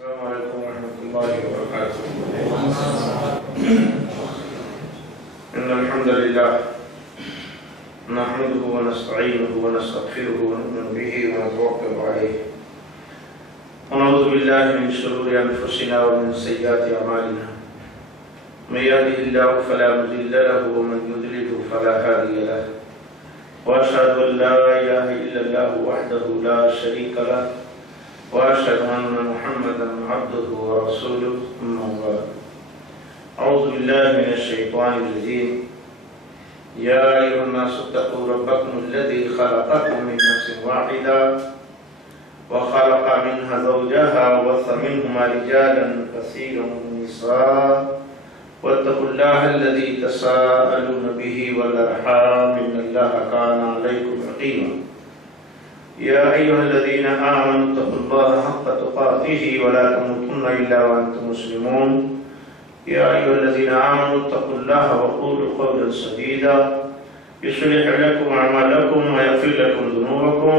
السلام علیکم ورحمۃ اللہ وبرکاتہ۔ ان الحمد للہ نحمده ونستعینه ونستغفره ونؤمن به ونتوکل علیہ ونعوذ باللہ من شرور انفسنا ومن سیئات اعمالنا من یهده اللہ فلا مضل له ومن یضلل فلا هادی له واشهد ان لا الہ الا اللہ وحدہ لا شریک له وأشهد أن محمدا عبده ورسوله أما بعد أعوذ بالله من الشيطان الرجيم يا أيها الناس اتقوا ربكم الذي خلقكم من نفس واحدة وخلق منها زوجها وبث منهما رجالا كثيرا ونساء واتقوا الله الذي تساءلون به والأرحام إن الله كان عليكم رقيبا يا أيها الذين آمنوا اتقوا الله حق تقاته ولا تموتن إلا وأنتم مسلمون يا أيها الذين آمنوا اتقوا الله وقولوا قولا سديدا يصلح لكم أعمالكم ويغفر لكم ذنوبكم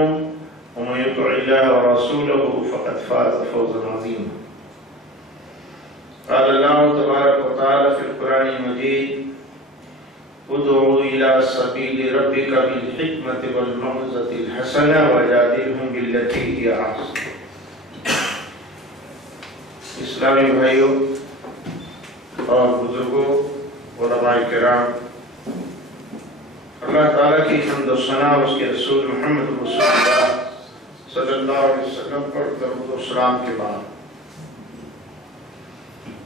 ومن يطع الله ورسوله فقد فاز فوزا عظيما قال الله تبارك وتعالى في القرآن المجيد ادعوا إلى سبيل ربك بالحكمة والموعظة الحسنة وجادلهم بالتي هي أحسن۔ اسلامی بھائیوں اور بزرگوں، علماء کرام، اللہ تعالیٰ کی حمد و ثنا اس کے رسول محمد رسول اللہ صلی اللہ علیہ وسلم پر درود و سلام کے بعد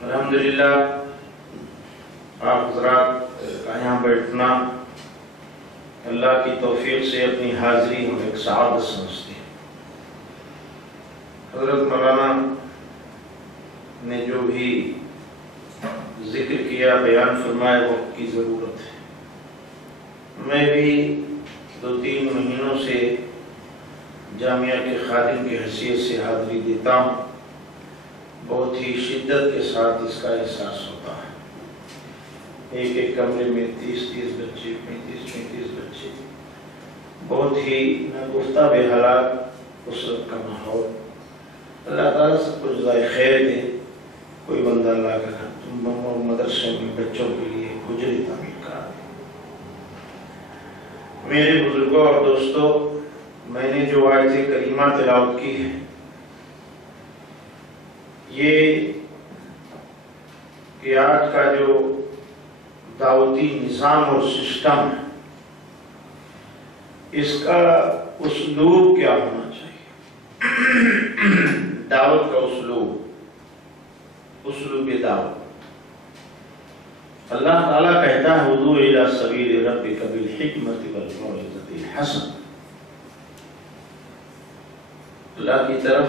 الحمدللہ آپ حضرات کا یہاں بیٹھنا اللہ کی توفیق سے اپنی حاضری ہم ایک سعادت سمجھتے ہیں۔ حضرت مولانا نے جو بھی ذکر کیا، بیان فرمایا، وقت کی ضرورت ہے۔ میں بھی 2-3 مہینوں سے جامعہ کے خادم کی حیثیت سے حاضری دیتا ہوں۔ بہت ہی شدت کے ساتھ اس کا احساس ہوتا ہے۔ ایک کمرے میں 30 بچے، 35 بچے، بہت ہی ناگفتہ بے حالات اسرت کا ماحول۔ اللہ تعالیٰ سب کو جزائے خیر دے۔ کوئی بندہ اللہ کا مدرسے میں بچوں کے لیے حجرے تعمیر کرا دے۔ میرے بزرگوں اور دوستوں، میں نے جو آیت کریمہ تلاوت کی ہے، یہ کہ آج کا جو دعوتی نظام اور سسٹم ہے، اس کا اسلوب کیا ہونا چاہیے؟ دعوت کا اسلوب دعوت۔ اللہ تعالیٰ کہتا ہے ادعو الی سبیل ربک بالحکمۃ والموعظۃ الحسنہ۔ اللہ کی طرف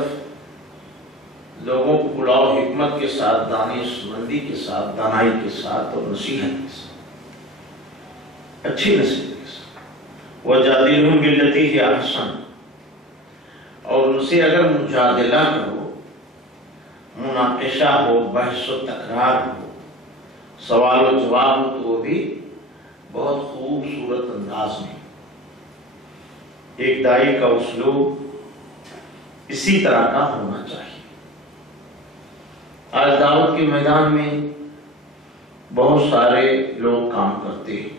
لوگوں کو بلاؤ حکمت کے ساتھ، دانش مندی کے ساتھ، دانائی کے ساتھ اور نصیحت کے ساتھ، اچھی نصیحت کے ساتھ۔ وَجَادِلْهُمْ بِالَّتِي هِيَ أَحْسَنُ، اور ان سے اگر مجادلہ کرو، مناقشہ ہو، بحث و تکرار ہو، سوال و جواب ہو، تو وہ بھی بہت خوبصورت انداز میں۔ ایک داعی کا اسلوب اسی طرح کا ہونا چاہیے۔ آج دعوت کے میدان میں بہت سارے لوگ کام کرتے ہیں۔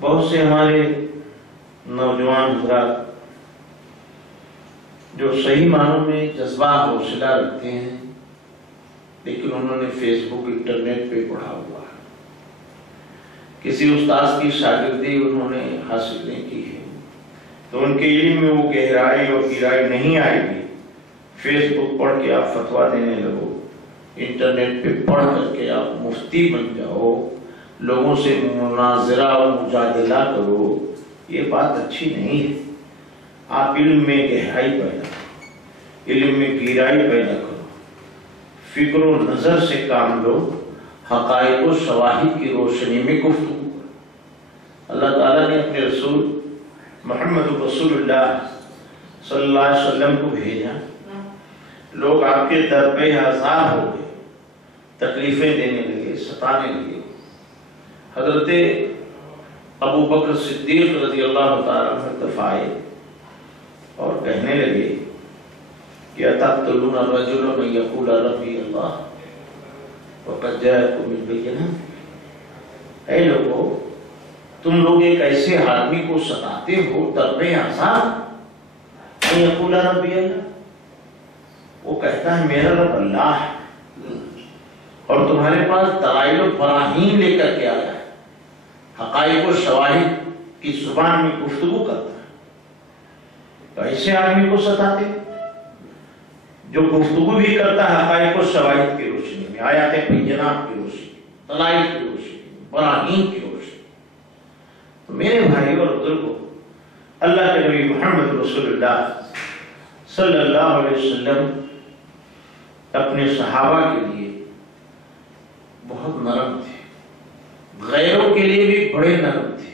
بہت سے ہمارے نوجوان حضرات جو صحیح معنوں میں جذبہ حوصلہ رکھتے ہیں، لیکن انہوں نے فیس بک، انٹرنیٹ پہ پڑھا ہوا ہے، کسی استاذ کی شاگردی انہوں نے حاصل نہیں کی ہے، تو ان کے علم میں وہ گہرائی اور گہرائی نہیں آئے گی۔ فیس بک پڑھ کے آپ فتویٰ دینے لگو، انٹرنیٹ پہ پڑھ کر کے آپ مفتی بن جاؤ، لوگوں سے مناظرہ اور مجادلہ کرو، یہ بات اچھی نہیں ہے۔ آپ علم میں گہرائی پیدا کرو، علم میں گہرائی پیدا کرو، فکر و نظر سے کام لو، حقائق و شواہد کی روشنی میں گفتگو کرو۔ اللہ تعالیٰ نے اپنے رسول محمد رسول اللہ صلی اللہ علیہ وسلم کو بھیجا، لوگ آپ کے در پہ آزار ہو گئے، تکلیفیں دینے لگے، ستانے لگے۔ حضرت ابو بکر صدیق رضی اللہ تعالیٰ عنہ طرف آئے اور کہنے لگے کہ اتقتلون الرجل ان یقول ربی اللہ وقد جاءکم بالبینۃ، اے لوگو تم لوگ ایک ایسے آدمی کو ستاتے ہو دربے آزاد ان یقول ربی اللہ، وہ کہتا ہے میرا رب اللہ ہے، اور تمہارے پاس دلائل و براہین لے کر کے آیا ہے، حقائق و شواہد کی زبان میں گفتگو کرتا ہے، تو ایسے آدمی کو ستاتے جو گفتگو بھی کرتا ہے حقائق و شواہد کی روشنی میں، آیات بینات کی روشنی، دلائل کی روشنی، براہین کی روشنی۔ تو میرے بھائی اور بزرگوں، اللہ کے نبی محمد رسول اللہ صلی اللہ علیہ وسلم اپنے صحابہ کے لیے بہت نرم تھے، غیروں کے لیے بھی بڑے نرم تھے،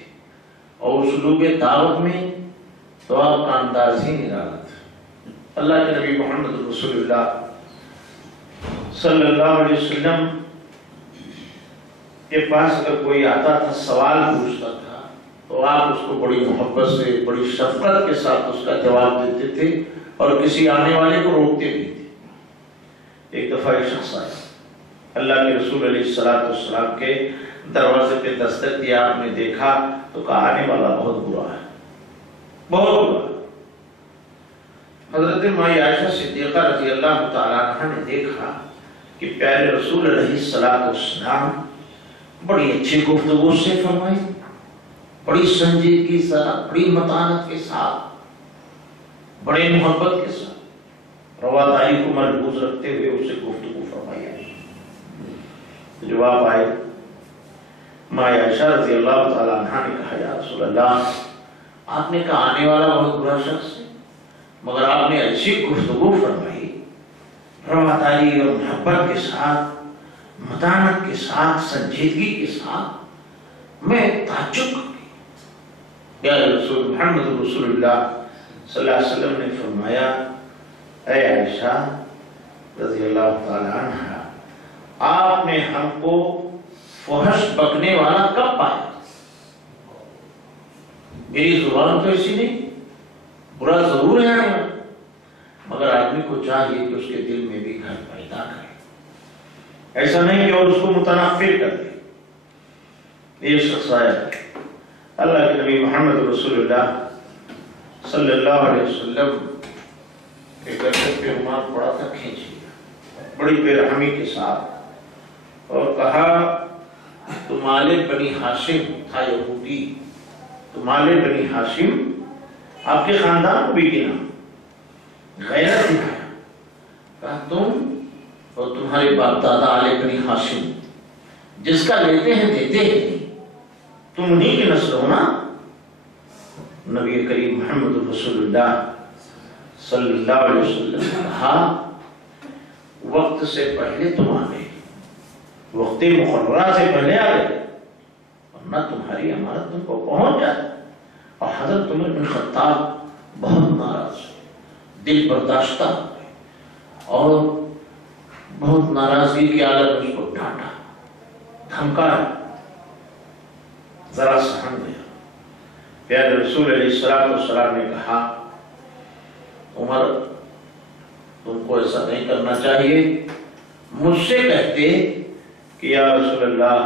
اور اسلوب دعوت میں تو آپ کا انداز ہی نرالا تھا۔ اللہ کے نبی محمد رسول اللہ صلی اللہ علیہ وسلم کے پاس اگر کوئی آتا تھا سوال پوچھتا تھا تو آپ اس کو بڑی محبت سے بڑی شفقت کے ساتھ اس کا جواب دیتے تھے، اور کسی آنے والے کو روکتے بھی تھے۔ ایک دفعہ ایک شخص آیا، اللہ کے رسول علیہ السلام کے دروازے پہ دستک دیا، آپ نے دیکھا تو کہا آنے والا بہت برا ہے، بہت برا۔ حضرت مائی عائشہ صدیقہ رضی اللہ تعالیٰ عنہ نے دیکھا کہ پیارے رسول علیہ السلام بڑی اچھی گفتگو سے فرمائی، بڑی سنجیدگی کے ساتھ، بڑی متانت کے ساتھ، بڑے محبت کے ساتھ رواداری کو ملحوظ رکھتے ہوئے اسے گفتگو فرمائی۔ جواب آئے، مائی عائشہ رضی اللہ تعالیٰ عنہ نے کہا یا رسول اللہ، آپ نے کہا آنے والا بہت برا شخص ہے، مگر آپ نے اچھی گفتگو فرمائی، رواداری اور محبت کے ساتھ، متانت کے ساتھ، سنجیدگی کے ساتھ، میں تعجب کر گئی۔ یا رسول محمد رسول اللہ صلی اللہ علیہ وسلم نے فرمایا، اے عائشہ رضی اللہ تعالیٰ عنہ، آپ نے ہم کو فحش بکنے والا کب پایا؟ میری زبان تو ایسی نہیں، برا ضرور ہے مگر آدمی کو چاہیے کہ اس کے دل میں بھی گھر پیدا کرے، ایسا نہیں کہ اور اس کو متنفر کر دے۔ یہ شخص آیا، اللہ کے نبی محمد رسول اللہ صلی اللہ علیہ وسلم ایک گردن پہ رومال پڑا تھا، کھینچ لیا بڑی بے رحمی کے ساتھ، اور کہا تم آل بنی ہاشم، تھا یہودی، تم آل بنی ہاشم، آپ کے خاندان کو بھی گنا، غیرت دکھایا، کہا تم اور تمہارے باپ دادا آل بنی ہاشم، جس کا لیتے ہیں دیتے ہیں، تم انہی کی نسل ہو نا۔ نبی کریم محمد رسول اللہ صلی اللہ علیہ وسلم نے کہا وقت سے پہلے تم آ گئے، وقت مقررہ سے پہلے آ گئے، ورنہ تمہاری امانت تم کو پہنچ جاتی۔ اور حضرت عمر بن خطاب بہت ناراض، دل برداشتہ ہو گئے، اور بہت ناراضگی کی حالت میں اس کو ڈانٹا، دھمکایا، ذرا سہن گیا۔ پیارے رسول علیہ السلام نے کہا عمر تم کو ایسا نہیں کرنا چاہیے، مجھ سے کہتے کہ یا رسول اللہ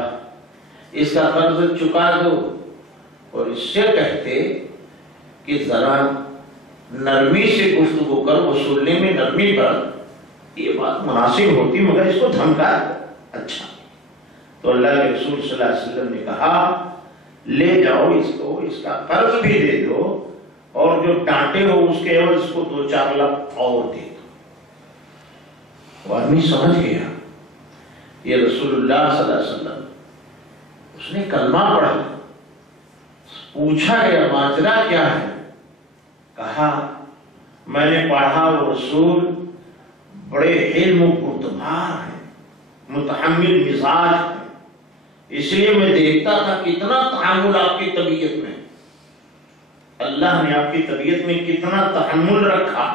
اس کا قرض چکا دو، اور اس سے کہتے کہ ذرا نرمی سے گفتگو کر، وصولنے میں نرمی پر، یہ بات مناسب ہوتی، مگر اس کو دھمکا دو۔ اچھا، تو اللہ کے رسول صلی اللہ علیہ وسلم نے کہا لے جاؤ اس کو، اس کا قرض بھی دے دو، اور جو ڈانٹے ہو اس کے عوض اس کو 2-4 لاکھ اور دے دو۔ وہ آدمی سمجھ گیا یہ رسول اللہ صلی اللہ علیہ وسلم، اس نے کلمہ پڑھا، پوچھا گیا ماجرا کیا ہے، کہا میں نے پڑھا وہ رسول بڑے علم و پرتبار ہیں، متحمل مزاج ہیں، اس لیے میں دیکھتا تھا کتنا تحمل آپ کی طبیعت میں، اللہ نے آپ کی طبیعت میں کتنا تحمل رکھا،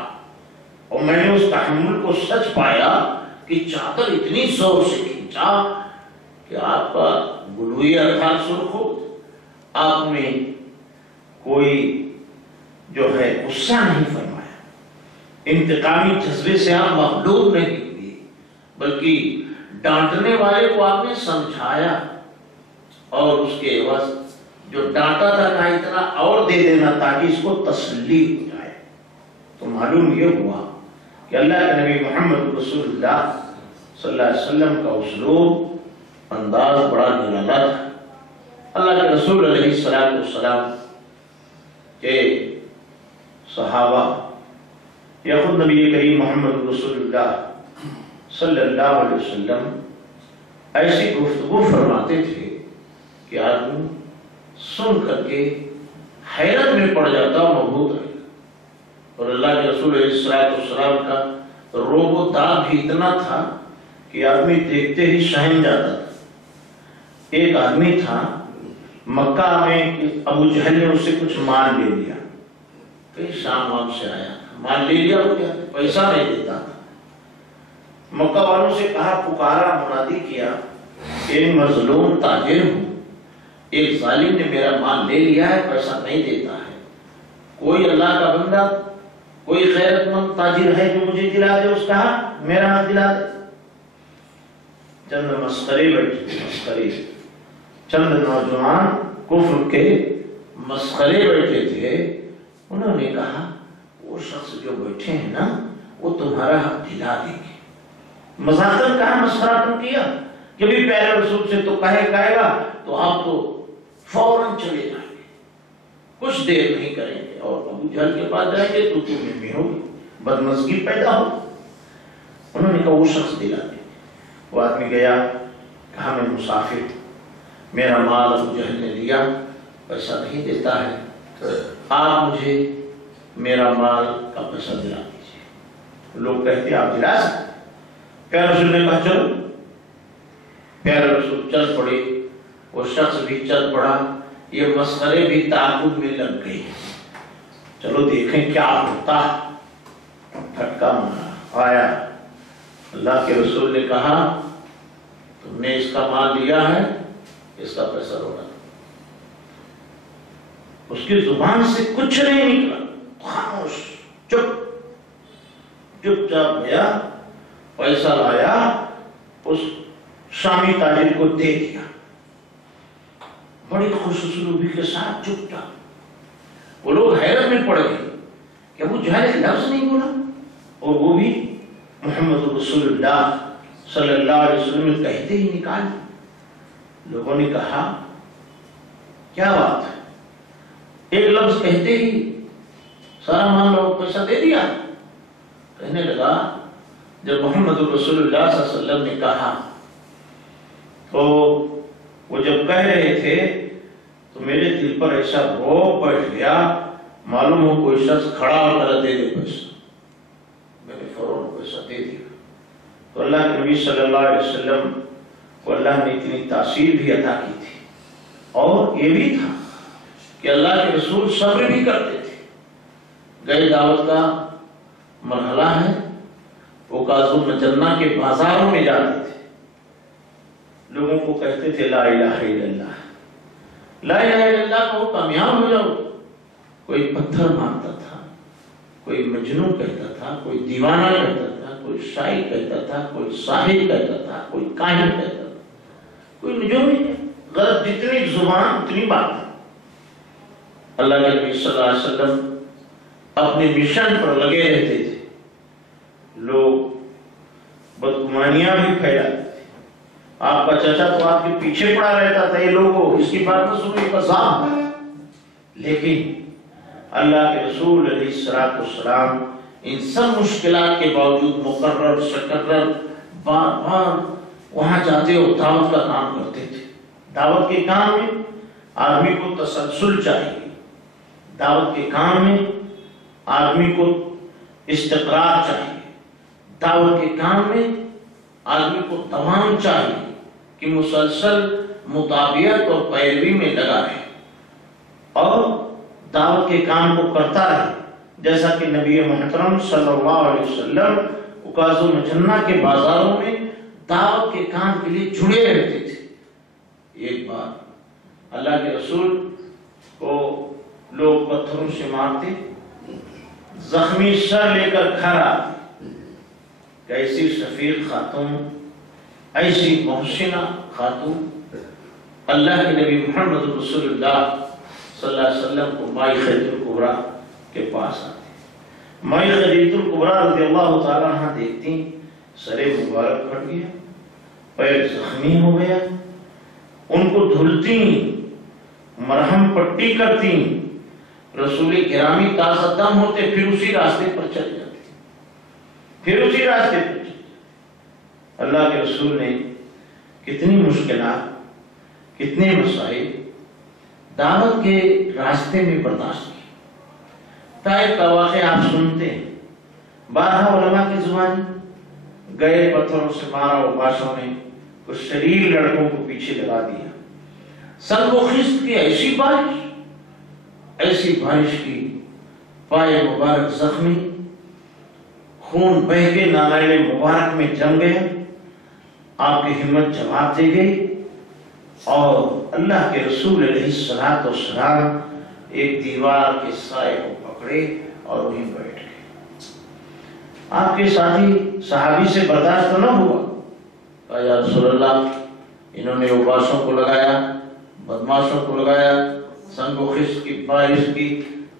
اور میں نے اس تحمل کو سچ پایا کہ چادر اتنی زور سے کھینچا کہ آپ کا گلوئی ارتھار سرخ ہو، آپ نے کوئی جو ہے غصہ نہیں فرمایا، انتقامی جذبے سے آپ مغلوب نہیں ہوئے، بلکہ ڈانٹنے والے کو آپ نے سمجھایا اور اس کے عوض جو ڈانٹا تھا کہا اتنا اور دے دینا تاکہ اس کو تسلی ہو جائے۔ تو معلوم یہ ہوا کہ اللہ کے نبی محمد رسول اللہ صلی اللہ علیہ وسلم کا اسلوب انداز بڑا نرالا تھا۔ اللہ کے رسول علیہ السلام کے صحابہ یا خود نبی کریم محمد رسول اللہ صلی اللہ علیہ وسلم ایسی گفتگو فرماتے تھے کہ آدمی سن کر کے حیرت میں پڑ جاتا اور مبہوت رہے گا۔ اور اللہ کے رسول علیہ السلام کا روب و داغ بھی اتنا تھا کہ آدمی دیکھتے ہی سہم جاتا تھا۔ ایک آدمی تھا مکہ میں، ابو جہل نے اس سے کچھ مال لے لیا، کہیں شام وام سے آیا تھا، مال لے لیا ہو گیا، پیسہ نہیں دیتا تھا۔ مکہ والوں سے کہا، پکارا، منادی کیا کہ ایک مظلوم تاجر ہوں، ایک ظالم نے میرا مال لے لیا ہے، پیسہ نہیں دیتا ہے، کوئی اللہ کا بندہ، کوئی خیرت مند تاجر ہے جو مجھے دلا دے، اس کہا میرا ہاتھ دلا دے۔ چند مسخرے بیٹھے، مسخرے، چند نوجوان کفر کے مسخرے بیٹھے تھے، انہوں نے کہا وہ شخص جو بیٹھے ہیں نا وہ تمہارا حق دلا دیں گے۔ مذاکر کہا، مسخرہ کیا کہ بھی پہلے رسول سے تو کہے گا تو آپ تو فوراً چلے جائیں گے، کچھ دیر نہیں کریں گے، اور ابو جہل کے پاس جائیں گے تو تمہیں بھی ہوگی، بدمزگی پیدا ہو۔ انہوں نے کہا وہ شخص دلا دیں۔ وہ آدمی گیا، کہا میں مسافر، میرا مال ابو جہل نے لیا، پیسہ نہیں دیتا ہے، آپ مجھے میرا مال کا پیسہ دلا دیجیے۔ لوگ کہتے ہیں آپ دلا سکتے۔ پیارے رسول نے کہا چلو۔ پیارے رسول چل پڑے، وہ شخص بھی چل پڑا، یہ مسخرے بھی تعاقب میں لگ گئی، چلو دیکھیں کیا ہوتا۔ پھٹکا مارا، آیا، اللہ کے رسول نے کہا تم نے اس کا مال لیا ہے، اس کا پیسہ رونا۔ اس کی زبان سے کچھ نہیں نکلا، خاموش، چپ چاپ گیا، پیسہ لایا، اس شامی تاجر کو دے دیا، بڑی خوش اسلوبی کے ساتھ چپ چاپ۔ وہ لوگ حیرت میں پڑ گئے کہ ابو جہل ایک لفظ نہیں بولا، اور وہ بھی محمد رسول اللہ صلی اللہ علیہ وسلم کہتے ہی نکال۔ لوگوں نے کہا کیا بات ہے، ایک لفظ کہتے ہی سارا مان لو پیسہ دے دیا۔ کہنے لگا جب محمد رسول اللہ صلی اللہ علیہ وسلم نے کہا تو وہ جب کہہ رہے تھے تو میرے دل پر ایسا روب بیٹھ گیا، معلوم ہو کوئی شخص کھڑا ہو کر دے دے پیسہ، میں نے فوراً پیسہ دے دیا۔ تو اللہ کے نبی صلی اللہ علیہ وسلم کو اللہ نے اتنی تاثیر بھی عطا کی تھی، اور یہ بھی تھا کہ اللہ کے رسول صبر بھی کرتے تھے۔ گئے دعوت کا مرحلہ ہے، وہ کاظم مجنہ کے بازاروں میں جاتے تھے، لوگوں کو کہتے تھے لا الہ الا اللہ، لا الہ الا اللہ کہو کامیاب ہو جاؤ۔ کوئی پتھر مانتا تھا، کوئی مجنون کہتا تھا، کوئی دیوانہ کہتا تھا، کوئی شاعر کہتا تھا، کوئی ساحر کہتا تھا، کوئی کاہن کہتا تھا، کوئی نجومی، غلط، جتنی زبان اتنی بات۔ اللہ کے نبی صلی اللہ علیہ وسلم اپنے مشن پر لگے رہتے تھے، لوگ بدگمانیاں بھی پھیلاتے تھے۔ آپ کا چچا تو آپ کے پیچھے پڑا رہتا تھا، یہ لوگوں اس کی بات نہ سنو، یہ قسم۔ لیکن اللہ کے رسول علیہ السلام ان سب مشکلات کے باوجود مقرر سکرر بار بار وہاں جاتے اور دعوت کا کام کرتے تھے۔ دعوت کے کام میں آدمی کو تسلسل چاہیے، دعوت کے کام میں آدمی کو استقرار چاہیے، دعوت کے کام میں آدمی کو دوام چاہیے کہ مسلسل مطابعت اور پیروی میں لگا رہے اور دعوت کے کام کو کرتا رہے، جیسا کہ نبی محترم صلی اللہ علیہ وسلم عکاظ و مجنہ کے بازاروں میں دعوت کے کام کے لیے جڑے رہتے تھے۔ ایک بار اللہ کے رسول کو لوگ پتھروں سے مارتے، زخمی سر لے کر گھر آتی کہ ایسی شفیق خاتون، ایسی محسنہ خاتون اللہ کے نبی محمد رسول اللہ صلی اللہ علیہ وسلم کو مائی خدیجہ الکبریٰ کے پاس آتی۔ مائی خدیجہ الکبریٰ رضی اللہ تعالیٰ عنہ دیکھتی سر مبارک پھٹ گیا، پیر زخمی ہو گیا، ان کو دھلتی، مرہم پٹی کرتی، رسول گرامی تازہ دم ہوتے، پھر اسی راستے پر چل جاتے، پھر اسی راستے پر چل جاتے۔ اللہ کے رسول نے کتنی مشکلات، کتنے مسائل دعوت کے راستے میں برداشت کی۔ طائف کا واقعہ آپ سنتے ہیں، 12 علماء کی زبان گئے، پتھروں سے مارا، اوباشوں نے کچھ شریر لڑکوں کو پیچھے لگا دیا، سب کو خشت کی ایسی بارش کی، پائے مبارک زخمی، خون بہہ کے نالائن مبارک میں جم گئے، آپ کی ہمت جواب دے گئی، اور اللہ کے رسول علیہ السلام ایک دیوار کے سائے کو پکڑے اور وہیں بیٹھ گئے۔ آپ کے ساتھی صحابی سے برداشت نہ ہوا، کہا یا رسول اللہ، انہوں نے اوباشوں کو لگایا، بدماشوں کو لگایا، سنگ و خشت کی بارش کی،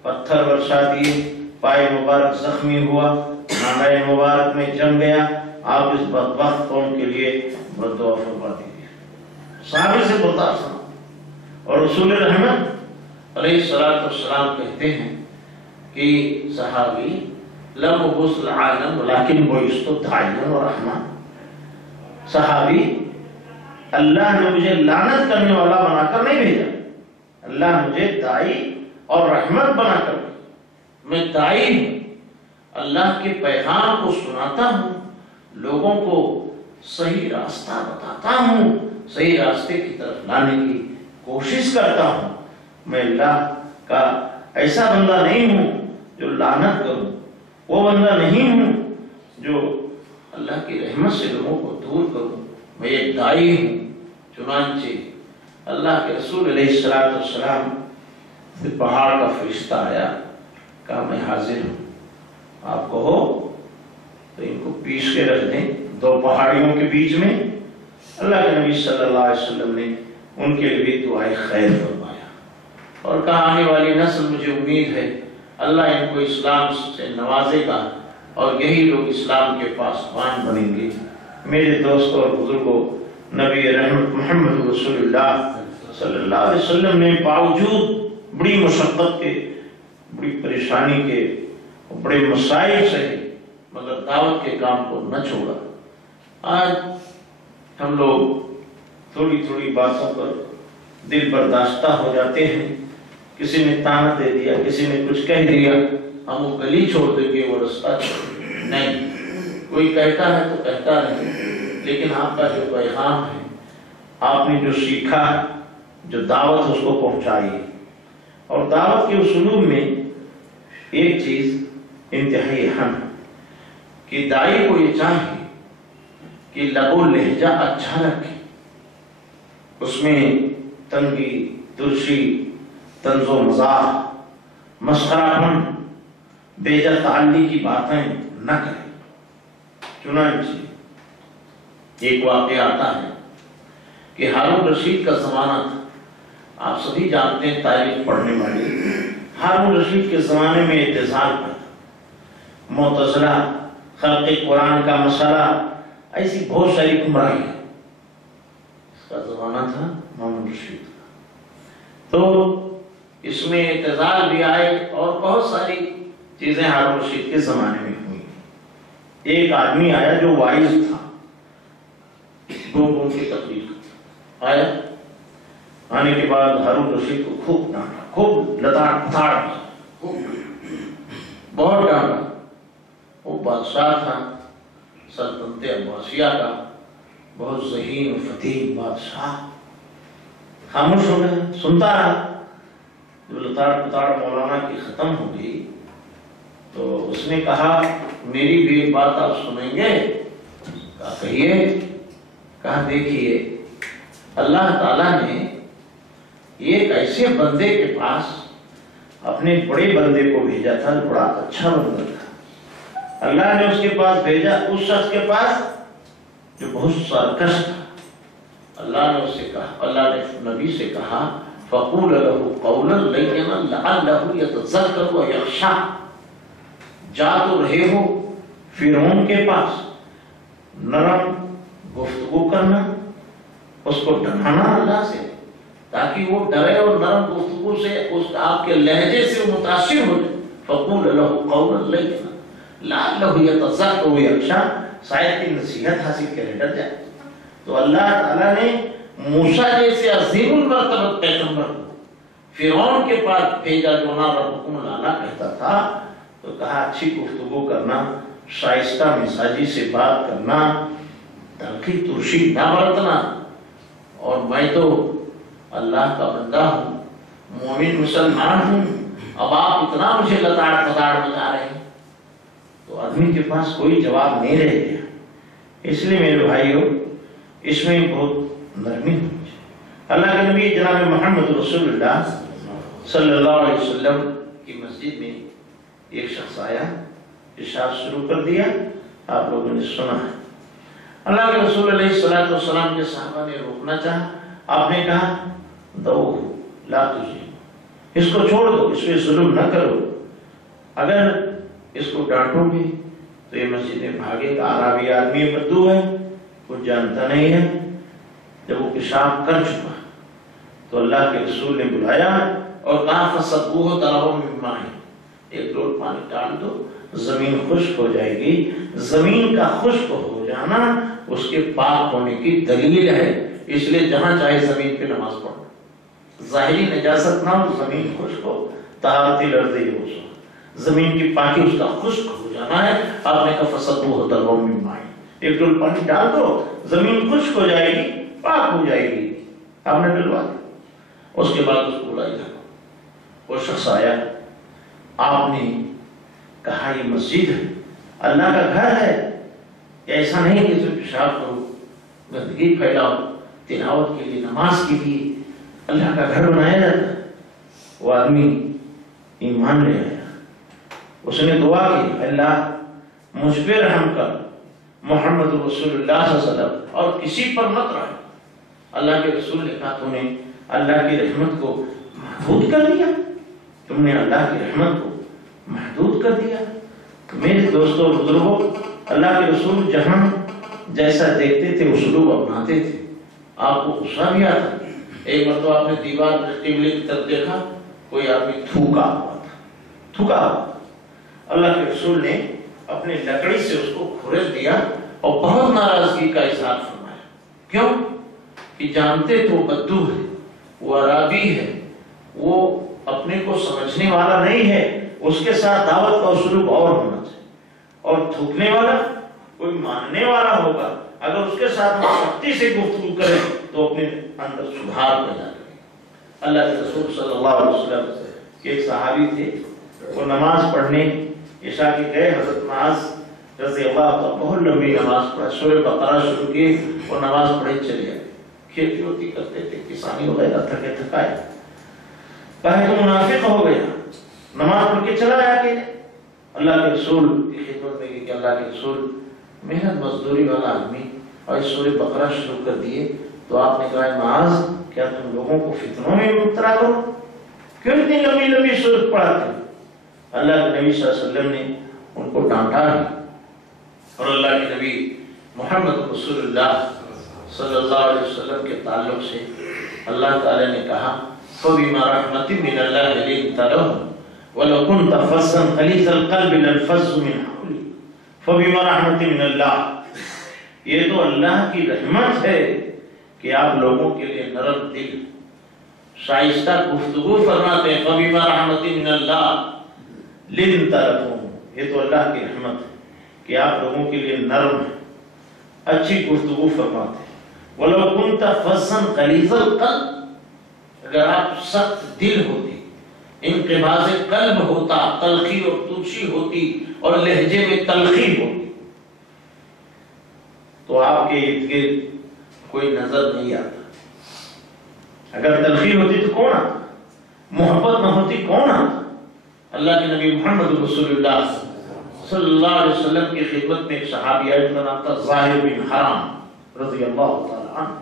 پتھر برسا دیے، پائے مبارک زخمی ہوا، نالائن مبارک میں جم گیا، آپ اس بدبخت قوم کے لیے بد دعا فرما دیجیے۔ صحابی سے برداشت نہ، اور رسول رحمت علیہ السلام کہتے ہیں کہ صحابی لم ابعث العالم ولكن بعثت داعیا ورحمہ، صحابی اللہ نے مجھے لعنت کرنے والا بنا کر نہیں بھیجا، اللہ مجھے داعی اور رحمت بنا کر بھیجا۔ میں داعی ہوں، اللہ کے پیغام کو سناتا ہوں، لوگوں کو صحیح راستہ بتاتا ہوں، صحیح راستے کی طرف لانے کی کوشش کرتا ہوں۔ میں اللہ کا ایسا بندہ نہیں ہوں جو لعنت کروں، وہ بندہ نہیں ہوں جو اللہ کی رحمت سے لوگوں کو دور کروں، میں ایک داعی ہوں۔ چنانچہ اللہ کے رسول علیہ السلام سے پہاڑ کا فرشتہ آیا، کہا میں حاضر ہوں، آپ کہو تو ان کو پیس کے رکھ دیں 2 پہاڑیوں کے بیچ میں۔ اللہ کے نبی صلی اللہ علیہ وسلم نے ان کے لیے دعائے خیر فرمایا اور کہا آنے والی نسل مجھے امید ہے اللہ ان کو اسلام سے نوازے گا اور یہی لوگ اسلام کے پاسبان بنیں گے۔ میرے دوستوں اور بزرگوں، نبی رحمت محمد رسول اللہ صلی اللہ علیہ وسلم نے باوجود بڑی مشقت کے، بڑی پریشانی کے، بڑے مسائل سے مگر دعوت کے کام کو نہ چھوڑا۔ آج ہم لوگ تھوڑی تھوڑی باتوں پر دل برداشتہ ہو جاتے ہیں، کسی نے تانا دے دیا، کسی نے کچھ کہہ دیا، ہم وہ گلی چھوڑ دیں گے، وہ رستہ چھوڑ دیں گے۔ نہیں، کوئی کہتا ہے تو کہتا رہے، لیکن آپ کا جو پیغام ہے، آپ نے جو سیکھا ہے، جو دعوت اس کو پہنچائیے۔ اور دعوت کے اسلوب میں ایک چیز انتہائی اہم ہے کہ داعی کو یہ چاہیے کہ لب و لہجہ اچھا رکھے، اس میں تنگی، ترشی، طنز و مزاح، مسخرہ پن، بے جا تعلی کی باتیں نہ کریں۔ چنانچہ ایک واقعہ آتا ہے کہ ہارون رشید کا زمانہ تھا، آپ سبھی جانتے ہیں تاریخ پڑھنے والے، ہارون رشید کے زمانے میں اعتزال پیدا، معتزلہ، خلق قرآن کا مسئلہ، ایسی بہت ساری گمراہی ہے۔ اس کا زمانہ تھا ہارون رشید کا، تو اس میں اعتزال بھی آئے اور بہت ساری چیزیں ہارون رشید کے زمانے میں ہوئی۔ ایک آدمی آیا جو وائز تھا، گھوم کی تقریر کرتا، آیا، آنے کے بعد ہارون رشید کو خوب ڈانٹا، خوب لتاڑ پتاڑ، بہت ڈانٹا۔ وہ بادشاہ تھا سلطنت عباسیہ کا، بہت ذہین و فتیم بادشاہ، خاموش ہو گیا، سنتا رہا۔ جب لتاڑ پتاڑ مولانا کی ختم ہو گئی تو اس نے کہا میری بھی ایک بات آپ سنیں گے؟ کہا کہیے۔ کہا دیکھیے، اللہ تعالیٰ نے ایک ایسے بندے کے پاس اپنے بڑے بندے کو بھیجا تھا، بڑا اچھا بندہ تھا، اللہ نے اس کے پاس بھیجا اس شخص کے پاس جو بہت سرکش تھا۔ اللہ نے اس سے کہا، اللہ نے نبی سے کہا فَقُولَ لَهُ قَوْلًا لَيِّنًا لَعَلَّهُ يَتَذَكَّرُ وَيَخْشَىٰ۔ جا تو رہے ہو فرعون کے پاس، نرم گفتگو کرنا، اس کو ڈرانا اللہ سے، تاکہ وہ ڈرے اور نرم گفتگو سے اس آپ کے لہجے سے متاثر ہو جائے۔ فَقُولَ لَهُ قَوْلًا لَيِّنًا لَعَلَّهُ يَتَذَكَّرُ وَيَخْشَىٰ، شاید کی نصیحت حاصل کرے، ڈر جائے۔ تو اللہ تعالیٰ نے موسیٰ جیسے عظیم المرتبت پیغمبر کو فرعون کے پاس بھیجا جو نا ربکم الاعلیٰ کہتا تھا، تو کہا اچھی گفتگو کرنا، شائستہ مزاجی سے بات کرنا، تلخی ترشی نہ برتنا، اور میں تو اللہ کا بندہ ہوں، مومن مسلمان ہوں، اب آپ اتنا مجھے لتاڑ پتاڑ بتا رہے ہیں۔ تو آدمی کے پاس کوئی جواب نہیں رہ گیا۔ اس لیے میرے بھائیوں اس میں بہت نرمی ہوئی۔ اللہ کے نبی جناب محمد رسول اللہ صلی اللہ علیہ وسلم کی مسجد میں ایک شخص آیا، ارشاد شروع کر دیا، آپ لوگوں نے سنا ہے۔ اللہ کے رسول علیہ السلام کے صحابہ نے روکنا چاہا، آپ نے کہا دو لا تجیبو، اس کو چھوڑ دو، اس پہ ظلم نہ کرو، اگر اس کو ڈانٹو گے تو یہ مسجد میں بھاگے گا، عربی آدمی بدو ہے، کچھ جانتا نہیں ہے۔ جب وہ پیشاب کر چکا تو اللہ کے رسول نے بلایا اور کہا فَصَبُّوهُ تَرَوْا مِن مَّاءٍ، ایک لوٹ پانی ڈال دو، زمین خشک ہو جائے گی۔ زمین کا خشک ہو جانا اس کے پاک ہونے کی دلیل ہے، اس لیے جہاں چاہے زمین پہ نماز پڑھو، ظاہری نجاست نہ ہو، زمین خشک ہو، طہارت الارض یبسا، زمین کی پاکی اس کا خشک ہو جانا ہے۔ آپ نے کہا فَصَبُّوهُ تَرَوْا مِن مَّاءٍ، ایک لوٹ پانی ڈال دو، زمین خشک ہو جائے گی، پاک ہو جائے گی۔ آپ نے ڈلوا دیا، اس کے بعد اس کو بلایا، وہ شخص آیا، آپ نے کہا یہ مسجد ہے، اللہ کا گھر ہے، ایسا نہیں کہ تم پیشاب کرو، گندگی پھیلاؤ، تلاوت کے لیے، نماز کے لیے اللہ کا گھر بنایا جاتا ہے۔ وہ آدمی ایمان لے آیا، اس نے دعا کی اللہ مجھ پہ رحم کر، محمد رسول اللہ صلی اللہ علیہ وسلم، اور کسی پر مت رحم۔ اللہ کے رسول نے کہا تو نے اللہ کی رحمت کو محدود کر دیا، تم نے اللہ کی رحمت کو محدود کر دیا۔ میرے دوستوں اور بزرگوں، اللہ کے رسول جہاں جیسا دیکھتے تھے اسلوب اپناتے تھے۔ آپ کو غصہ بھی آتا، ایک مرتبہ آپ نے دیوار پر قبلے کی طرف دیکھا، کوئی آدمی تھوکا ہوا تھا، اللہ کے رسول نے اپنے لکڑی سے اس کو کھرچ دیا اور بہت ناراضگی کا اظہار فرمایا۔ کیوں؟ کہ جانتے تو بدو ہے، وہ عربی ہے، وہ اپنے کو سمجھنے والا نہیں ہے، اس کے ساتھ دعوت کا اسلوب اور ہونا چاہیے، اور تھوکنے والا کوئی ماننے والا ہوگا، اگر اس کے ساتھ سختی سے گفتگو کرے تو اپنے اندر سدھار پیدا کرے۔ اللہ کے رسول صلی اللہ علیہ وسلم کے ایک صحابی تھے، وہ نماز پڑھنے عشاء کے گئے، حضرت معاذ رضی اللہ عنہ بہت لمبی نماز پڑھا، سورہ بقرہ شروع کی اور نماز پڑھے چلے گئے، کھیتی ہوتی کرتے تھے، کسانی وغیرہ تھکے تھکائے، کہے تو منافق ہو گیا، نماز پڑھ کے چلا آیا کہ اللہ کے رسول کی خدمت میں کہ اللہ کے رسول محنت مزدوری والا آدمی، اور اس سورہ بقرہ شروع کر دیے، تو آپ نے کہا معاذ کیا تم لوگوں کو فتنوں میں مبتلا کرو، کیوں اتنی لمبی لمبی سورت پڑھاتے ہیں؟ اللہ کے نبی صلی اللہ علیہ وسلم نے ان کو ڈانٹا ہے، اور اللہ کے نبی محمد رسول اللہ صلی اللہ علیہ وسلم کے تعلق سے اللہ تعالی نے کہا فَبِمَا رَحْمَةٍ مِّنَ اللَّهِ لِنتَ لَهُمْ وَلَوْ كُنْتَ فَظًّا غَلِيظَ الْقَلْبِ لَانفَضُّوا مِنْ حَوْلِكَ فَبِمَا رَحْمَةٍ مِّنَ اللَّهِ، یہ تو اللہ کی رحمت ہے کہ آپ لوگوں کے لیے نرم دل، شائستہ گفتگو فرماتے ہیں۔ فَبِمَا رَحْمَةٍ مِّنَ اللَّهِ لِنتَ لَهُمْ، یہ تو اللہ کی رحمت ہے کہ آپ لوگوں کے لیے نرم اچھی گفتگو فرماتے ہیں۔ وَلَوْ كُنْتَ فَظًّا غَلِيظَ الْقَلْبِ، اگر آپ سخت دل ہوتی، انقباض قلب ہوتا، تلخی اور ترشی ہوتی اور لہجے میں تلخی ہوتی، تو آپ کے ارد گرد کوئی نظر نہیں آتا۔ اگر تلخی ہوتی تو کون آتا؟ محبت نہ ہوتی کون آتا؟ اللہ کے نبی محمد رسول اللہ صلی اللہ علیہ وسلم کی خدمت میں ایک صحابی آئے، کا نام تھا ظاہر بن حرام رضی اللہ تعالیٰ عنہ.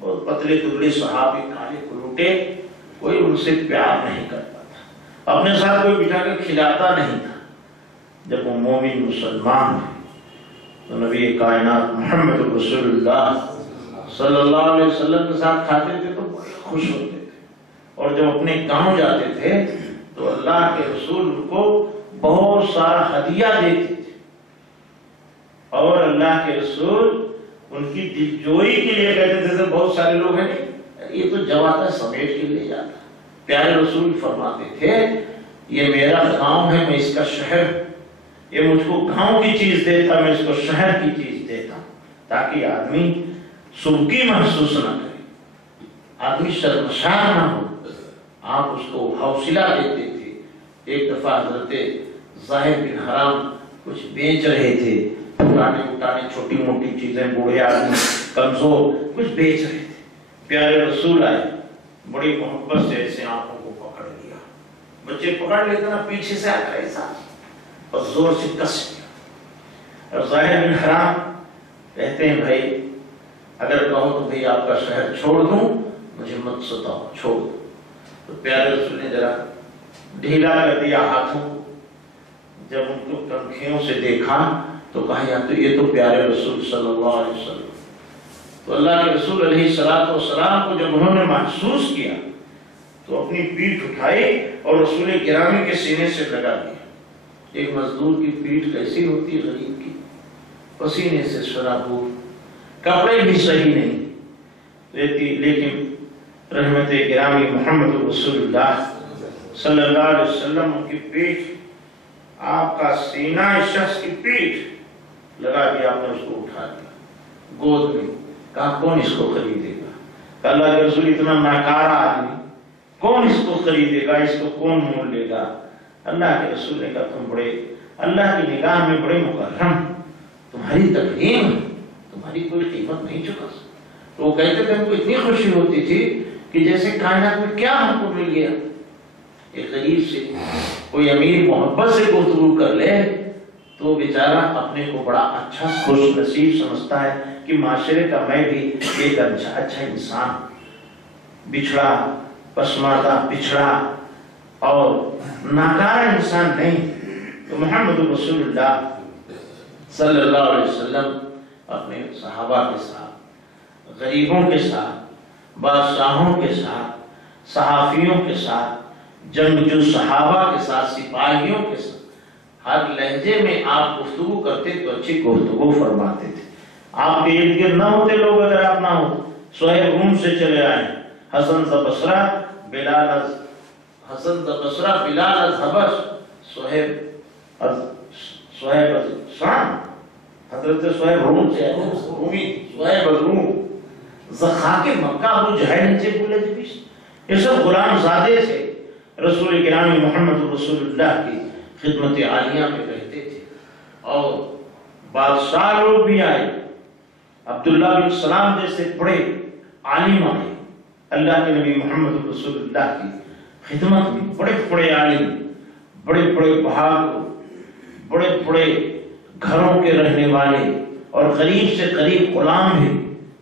بہت پتلے دبلے صحابی، کالے کلوٹے، کوئی ان سے پیار نہیں کرتا تھا، اپنے ساتھ کوئی بٹھا کے کھلاتا نہیں تھا. جب وہ مومن مسلمان تو نبی کائنات محمد رسول اللہ صلی اللہ علیہ وسلم کے ساتھ کھاتے تھے تو بڑے خوش ہوتے تھے، اور جب اپنے گاؤں جاتے تھے تو اللہ کے رسول ان کو بہت سارا ہدیہ دیتے تھے، اور اللہ کے رسول ان کی دلجوئی کے لیے کہتے تھے. بہت سارے لوگ ہیں یہ تو جواتا سمیٹ کے لے جاتا. پیارے رسول فرماتے تھے یہ میرا گاؤں ہے، میں اس کا شہر، یہ مجھ کو گاؤں کی چیز دیتا، میں اس کو شہر کی چیز دیتا، تاکہ آدمی سبکی محسوس نہ کرے، آدمی شرمسار نہ ہو. آپ اس کو حوصلہ دیتے تھے. ایک دفعہ حضرت ظاہر بن حرام کچھ بیچ رہے تھے، اٹھانے چھوٹی موٹی چیزیں، بوڑھے آدمی کمزور کچھ بیچ رہے تھے. پیارے رسول آئے، بڑی محبت سے ایسے آنکھوں کو پکڑ لیا. بچے پکڑ لیتے نا، پیچھے سے آتا ایسا اور زور سے کس لیا. اور ظاہر بن حرام کہتے ہیں بھائی اگر کہو تو بھائی آپ کا شہر چھوڑ دوں، مجھے مت ستاؤ، چھوڑ دو. تو پیارے رسول نے ذرا ڈھیلا کر دیا ہاتھوں کو. جب ان کو کنکھیوں سے دیکھا تو کہا یا تو یہ تو پیارے رسول صلی اللہ علیہ وسلم. تو اللہ کے رسول علیہ السلام کو جب انہوں نے محسوس کیا تو اپنی پیٹھ اٹھائی اور رسول گرامی کے سینے سے لگا دیا. ایک مزدور کی پیٹھ کیسی ہوتی ہے غریب کی، پسینے سے سرابور، کپڑے بھی صحیح نہیں رہتی، لیکن رحمت گرامی محمد رسول اللہ صلی اللہ علیہ وسلم ان کی پیٹھ، آپ کا سینہ اس شخص کی پیٹھ لگا دیا. آپ نے اس کو اٹھا دیا گود میں. کہا کون اس کو خریدے گا؟ اللہ کے رسول اتنا ناکارہ آدمی، کون اس کو خریدے گا، اس کو کون مول لے گا؟ اللہ کے رسول نے کہا تم بڑے اللہ کی نگاہ میں بڑے مکرم، تمہاری تکریم، تمہاری کوئی قیمت نہیں چکا. تو وہ کہتے تھے ہم کو اتنی خوشی ہوتی تھی کہ جیسے کائنات میں کیا ہم کو مل گیا. ایک غریب سے کوئی امیر محبت سے گفتگو کر لے تو بیچارہ اپنے کو بڑا اچھا خوش نصیب سمجھتا ہے کہ معاشرے کا میں بھی ایک اچھا انسان، بچھڑا پسماندہ، پچھڑا اور ناکارہ انسان نہیں. تو محمد رسول اللہ صلی اللہ علیہ وسلم اپنے صحابہ کے ساتھ، غریبوں کے ساتھ، بادشاہوں کے ساتھ، صحافیوں کے ساتھ، جنگجو صحابہ کے ساتھ، سپاہیوں کے ساتھ، ہر لہجے میں آپ گفتگو کرتے تو اچھی گفتگو فرماتے تھے. آپ کے ارد گرد نہ ہوتے لوگ اگر آپ نہ ہو. صہیب روم سے چلے آئے، حسن ز بصرہ بلال از حبش، صہیب از شام، حضرت صہیب روم سے رومی، صہیب از روم، زخاک مکہ ابو جہل نیچے بولے تھے. یہ سب غلام زادے سے رسول گرامی محمد رسول اللہ کی خدمت عالیہ میں رہتے تھے. اور بادشاہ لوگ بھی آئے، عبداللہ بن سلام جیسے بڑے عالم آئے اللہ کے نبی محمد رسول اللہ کی خدمت میں. بڑے بڑے عالم، بڑے بڑے بہادر، بڑے بڑے گھروں کے رہنے والے اور قریب سے قریب غلام بھی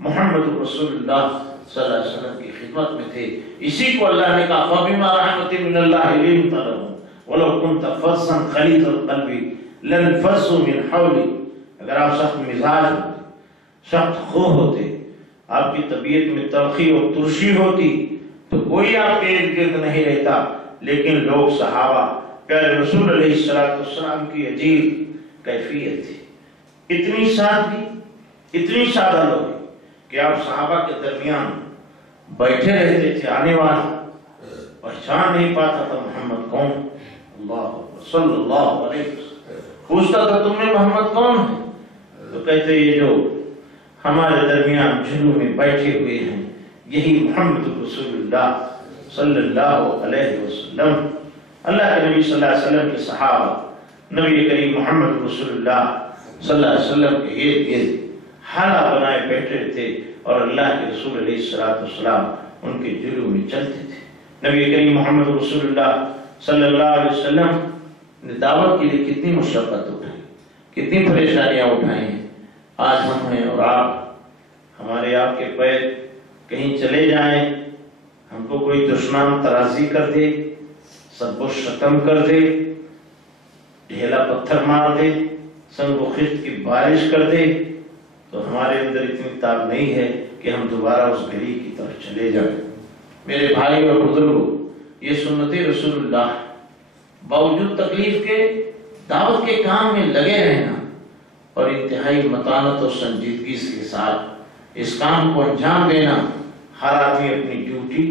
محمد رسول اللہ صلی اللہ علیہ وسلم کی خدمت میں تھے. اسی کو اللہ نے کہا فَبِمَا رَحْمَةٍ مِّنَ اللَّهِ لِنْتَ لَهُمْ وَلَوْ كُنْتَ فَظًّا غَلِيظَ الْقَلْبِ لَانفَضُّوا مِنْ حَوْلِكَ. اگر آپ سخت مزاج ہوتے، سخت خو ہوتے، آپ کی طبیعت میں تلخی اور ترشی ہوتی تو کوئی آپ کے ارد گرد نہیں رہتا. لیکن لوگ صحابہ پیارے رسول علیہ السلام کی عجیب کیفیت تھی، اتنی سادگی، اتنی سادہ لوگ کہ آپ صحابہ کے درمیان بیٹھے رہتے تھے، آنے والا پہچان نہیں پاتا تھا محمد کون. اللہ صلی اللہ علیہ وسلم پوچھتا تھا تم میں محمد کون ہے؟ تو کہتے یہ جو ہمارے درمیان جھلوں میں بیٹھے ہوئے ہیں یہی محمد رسول اللہ صلی اللہ علیہ وسلم. اللہ کے نبی صلی اللہ علیہ وسلم کے صحابہ نبی کریم محمد رسول اللہ صلی اللہ علیہ وسلم کے ارد گرد حالہ بنائے بیٹھے تھے اور اللہ کے رسول علیہ السلام ان کے جلو میں چلتے تھے. نبی کریم محمد رسول اللہ صلی اللہ علیہ وسلم نے دعوت کے لیے کتنی مشقت اٹھائی، کتنی پریشانیاں اٹھائی ہیں۔ آج ہم ہیں اور آپ، ہمارے آپ کے پیر کہیں چلے جائیں، ہم کو کوئی دشمن ترازی کر دے، سب و شتم کر دے، ڈھیلا پتھر مار دے، سنگ و خشت کی بارش کر دے، تو ہمارے اندر اتنی طاقت نہیں ہے کہ ہم دوبارہ اس گلی کی طرف چلے جائیں۔ میرے بھائی اور بزرگوں، یہ سنت رسول اللہ، باوجود تکلیف کے دعوت کے کام میں لگے رہنا اور انتہائی متانت اور سنجیدگی کے ساتھ اس کام کو انجام دینا، ہر آدمی اپنی ڈیوٹی،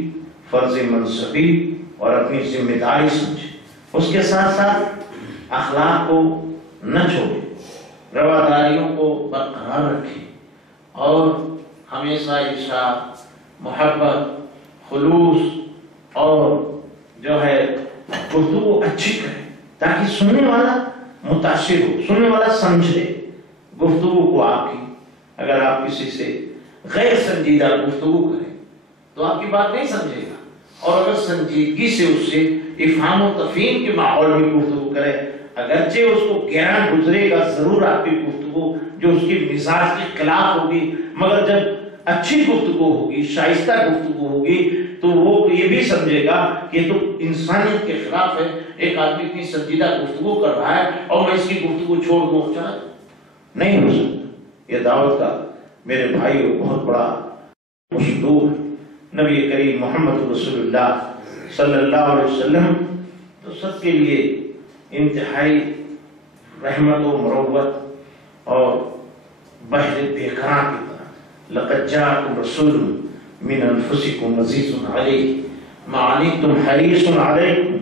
فرض منصبی اور اپنی ذمہ داری سمجھے، اس کے ساتھ ساتھ اخلاق کو نہ چھوڑے، رواداریوں کو برقرار رکھے اور ہمیشہ ارشاد، محبت، خلوص اور جو ہے گفتگو اچھی کرے تاکہ سننے والا متاثر ہو، سننے والا سمجھے گفتگو کو آپ کی۔ اگر آپ کسی سے غیر سنجیدہ گفتگو کریں تو آپ کی بات نہیں سمجھے گا، اور اگر سنجیدگی سے اس سے افہام و تفہیم کے ماحول میں گفتگو کرے، اگرچہ اس کو گیان گزرے گا ضرور آپ کی گفتگو جو اس کی مزاج کے خلاف ہوگی، مگر جب اچھی گفتگو ہوگی، شائستہ گفتگو ہوگی، تو وہ یہ بھی سمجھے گا کہ یہ تو انسانیت کے خلاف ہے، ایک آدمی اتنی سنجیدہ گفتگو کر رہا ہے اور میں اس کی گفتگو چھوڑ دوں، چلا نہیں ہو سکتا۔ یہ دعوت کا میرے بھائیو بہت بڑا اسلوب ہے۔ نبی کریم محمد رسول اللہ صلی اللہ علیہ وسلم تو سب کے لیے انتہائی رحمت و مروت اور بحر بیکراں کی طرح، لقد جاءکم رسول من انفسکم عزیز علیہ ما عنتم حریص علیکم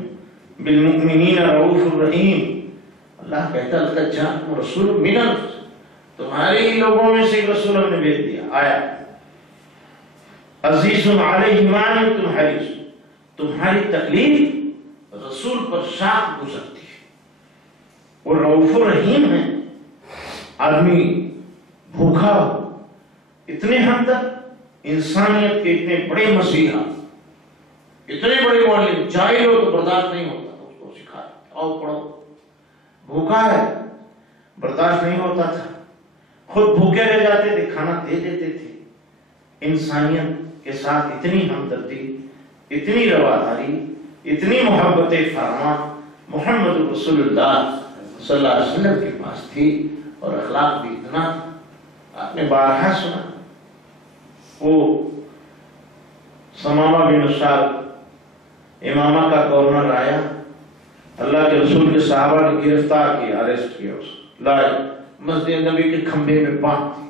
بالمؤمنین رؤوف رحیم۔ اللہ کہتا ہے لقد جاءکم رسول من انفسکم، تمہارے ہی لوگوں میں سے ایک رسول ہم نے بھیج دیا، آیا عزیز علیہ ما عنتم حریص، تمہاری تکلیف رسول پر شاق گزرتی ہے، وہ رؤوف رحیم ہے۔ آدمی بھوکا ہو، اتنے حد تک انسانیت کے اتنے بڑے مسیحا، اتنے بڑے معلم، جاہل ہو تو برداشت نہیں ہوتا تو اس کو سکھائے، آؤ پڑھو۔ بھوکا ہے، برداشت نہیں ہوتا تھا، خود بھوکے رہ جاتے تھے، کھانا دے دیتے تھے۔ انسانیت کے ساتھ اتنی ہمدردی، اتنی رواداری، اتنی محبت فرمان محمد رسول اللہ صلی اللہ علیہ وسلم کے پاس تھی، اور اخلاق بھی اتنا تھا۔ آپ نے بارہا سنا، وہ ثمامہ بن اسعد امامہ کا گورنر آیا، اللہ کے رسول کے صحابہ نے گرفتار کیا، اریسٹ کیا، اس کو لائے مسجد نبی کے کھمبے میں باندھ دی۔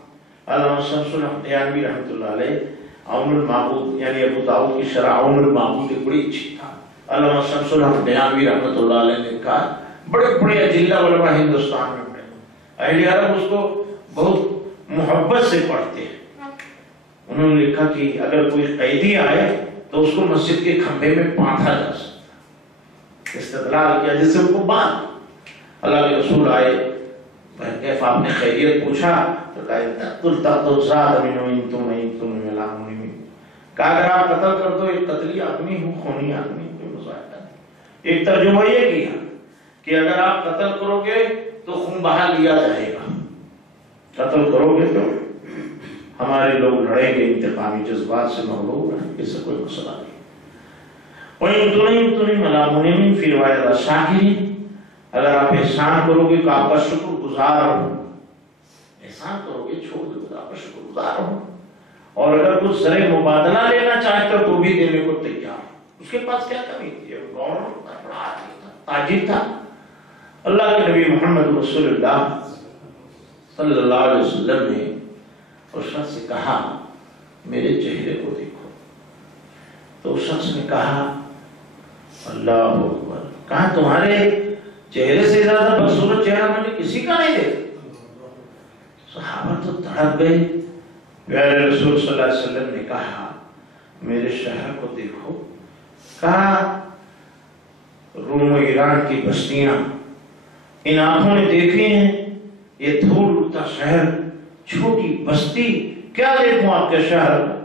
علامہ شمس الحمدیانوی رحمۃ اللہ علیہ عون المعبود، یعنی ابو داؤد کی شرح عون المعبود ایک بڑی اچھی تھا۔ علامہ شمس الحمدیانوی رحمۃ اللہ علیہ نے کہا، بڑے بڑے اجلہ علماء ہندوستان میں پڑھے، اہل عرب اس کو بہت محبت سے پڑھتے ہیں۔ انہوں نے لکھا کہ اگر کوئی قیدی آئے تو اس کو مسجد کے کھمبے میں باندھا جا سکتا، استدلال کیا جس سے ان کو باندھ۔ اللہ کے رسول آئے، کیف آپ نے خیریت پوچھا تو کہا اگر آپ قتل کر دو، ایک قتلی آدمی ہوں، خونی آدمی، کوئی مظاہرہ نہیں۔ ایک ترجمہ یہ کیا کہ اگر آپ قتل کرو گے تو خون بہا لیا جائے گا، قتل کرو گے تو ہمارے لوگ لڑیں گے، انتقامی جذبات سے مغلوب ہیں، اس سے کوئی مسئلہ نہیں۔ وَإِن تُنِمْ عَلَىٰ مُنِمٍ فِي رِوَایَةٍ شَاکِرٍ، اگر آپ احسان کرو گے تو آپ کا شکر گزار ہو، احسان کرو گے چھوڑ دو تو آپ کا شکر گزار ہو، اور اگر کچھ زر مبادلہ لینا چاہتے ہو تو بھی دینے کو تیار ہو۔ اس کے پاس کیا کمی تھی؟ گورنر تھا، بڑا آدمی تھا، تاجر تھا۔ اللہ کے نبی محمد رسول اللہ صلی اللہ علیہ وسلم نے اس شخص سے کہا میرے چہرے کو دیکھو، تو اس شخص نے کہا اللہ اکبر، کہا تمہارے چہرے سے زیادہ بدصورت چہرہ میں نے کسی کا نہیں دیکھا۔ صحابہ تو تڑپ گئے۔ پیارے رسول صلی اللہ علیہ وسلم نے کہا میرے شہر کو دیکھو، کہا روم و ایران کی بستیاں ان آنکھوں نے دیکھی ہیں، یہ دھول اڑتا شہر، چھوٹی بستی، کیا دیکھوں آپ کے شہر میں؟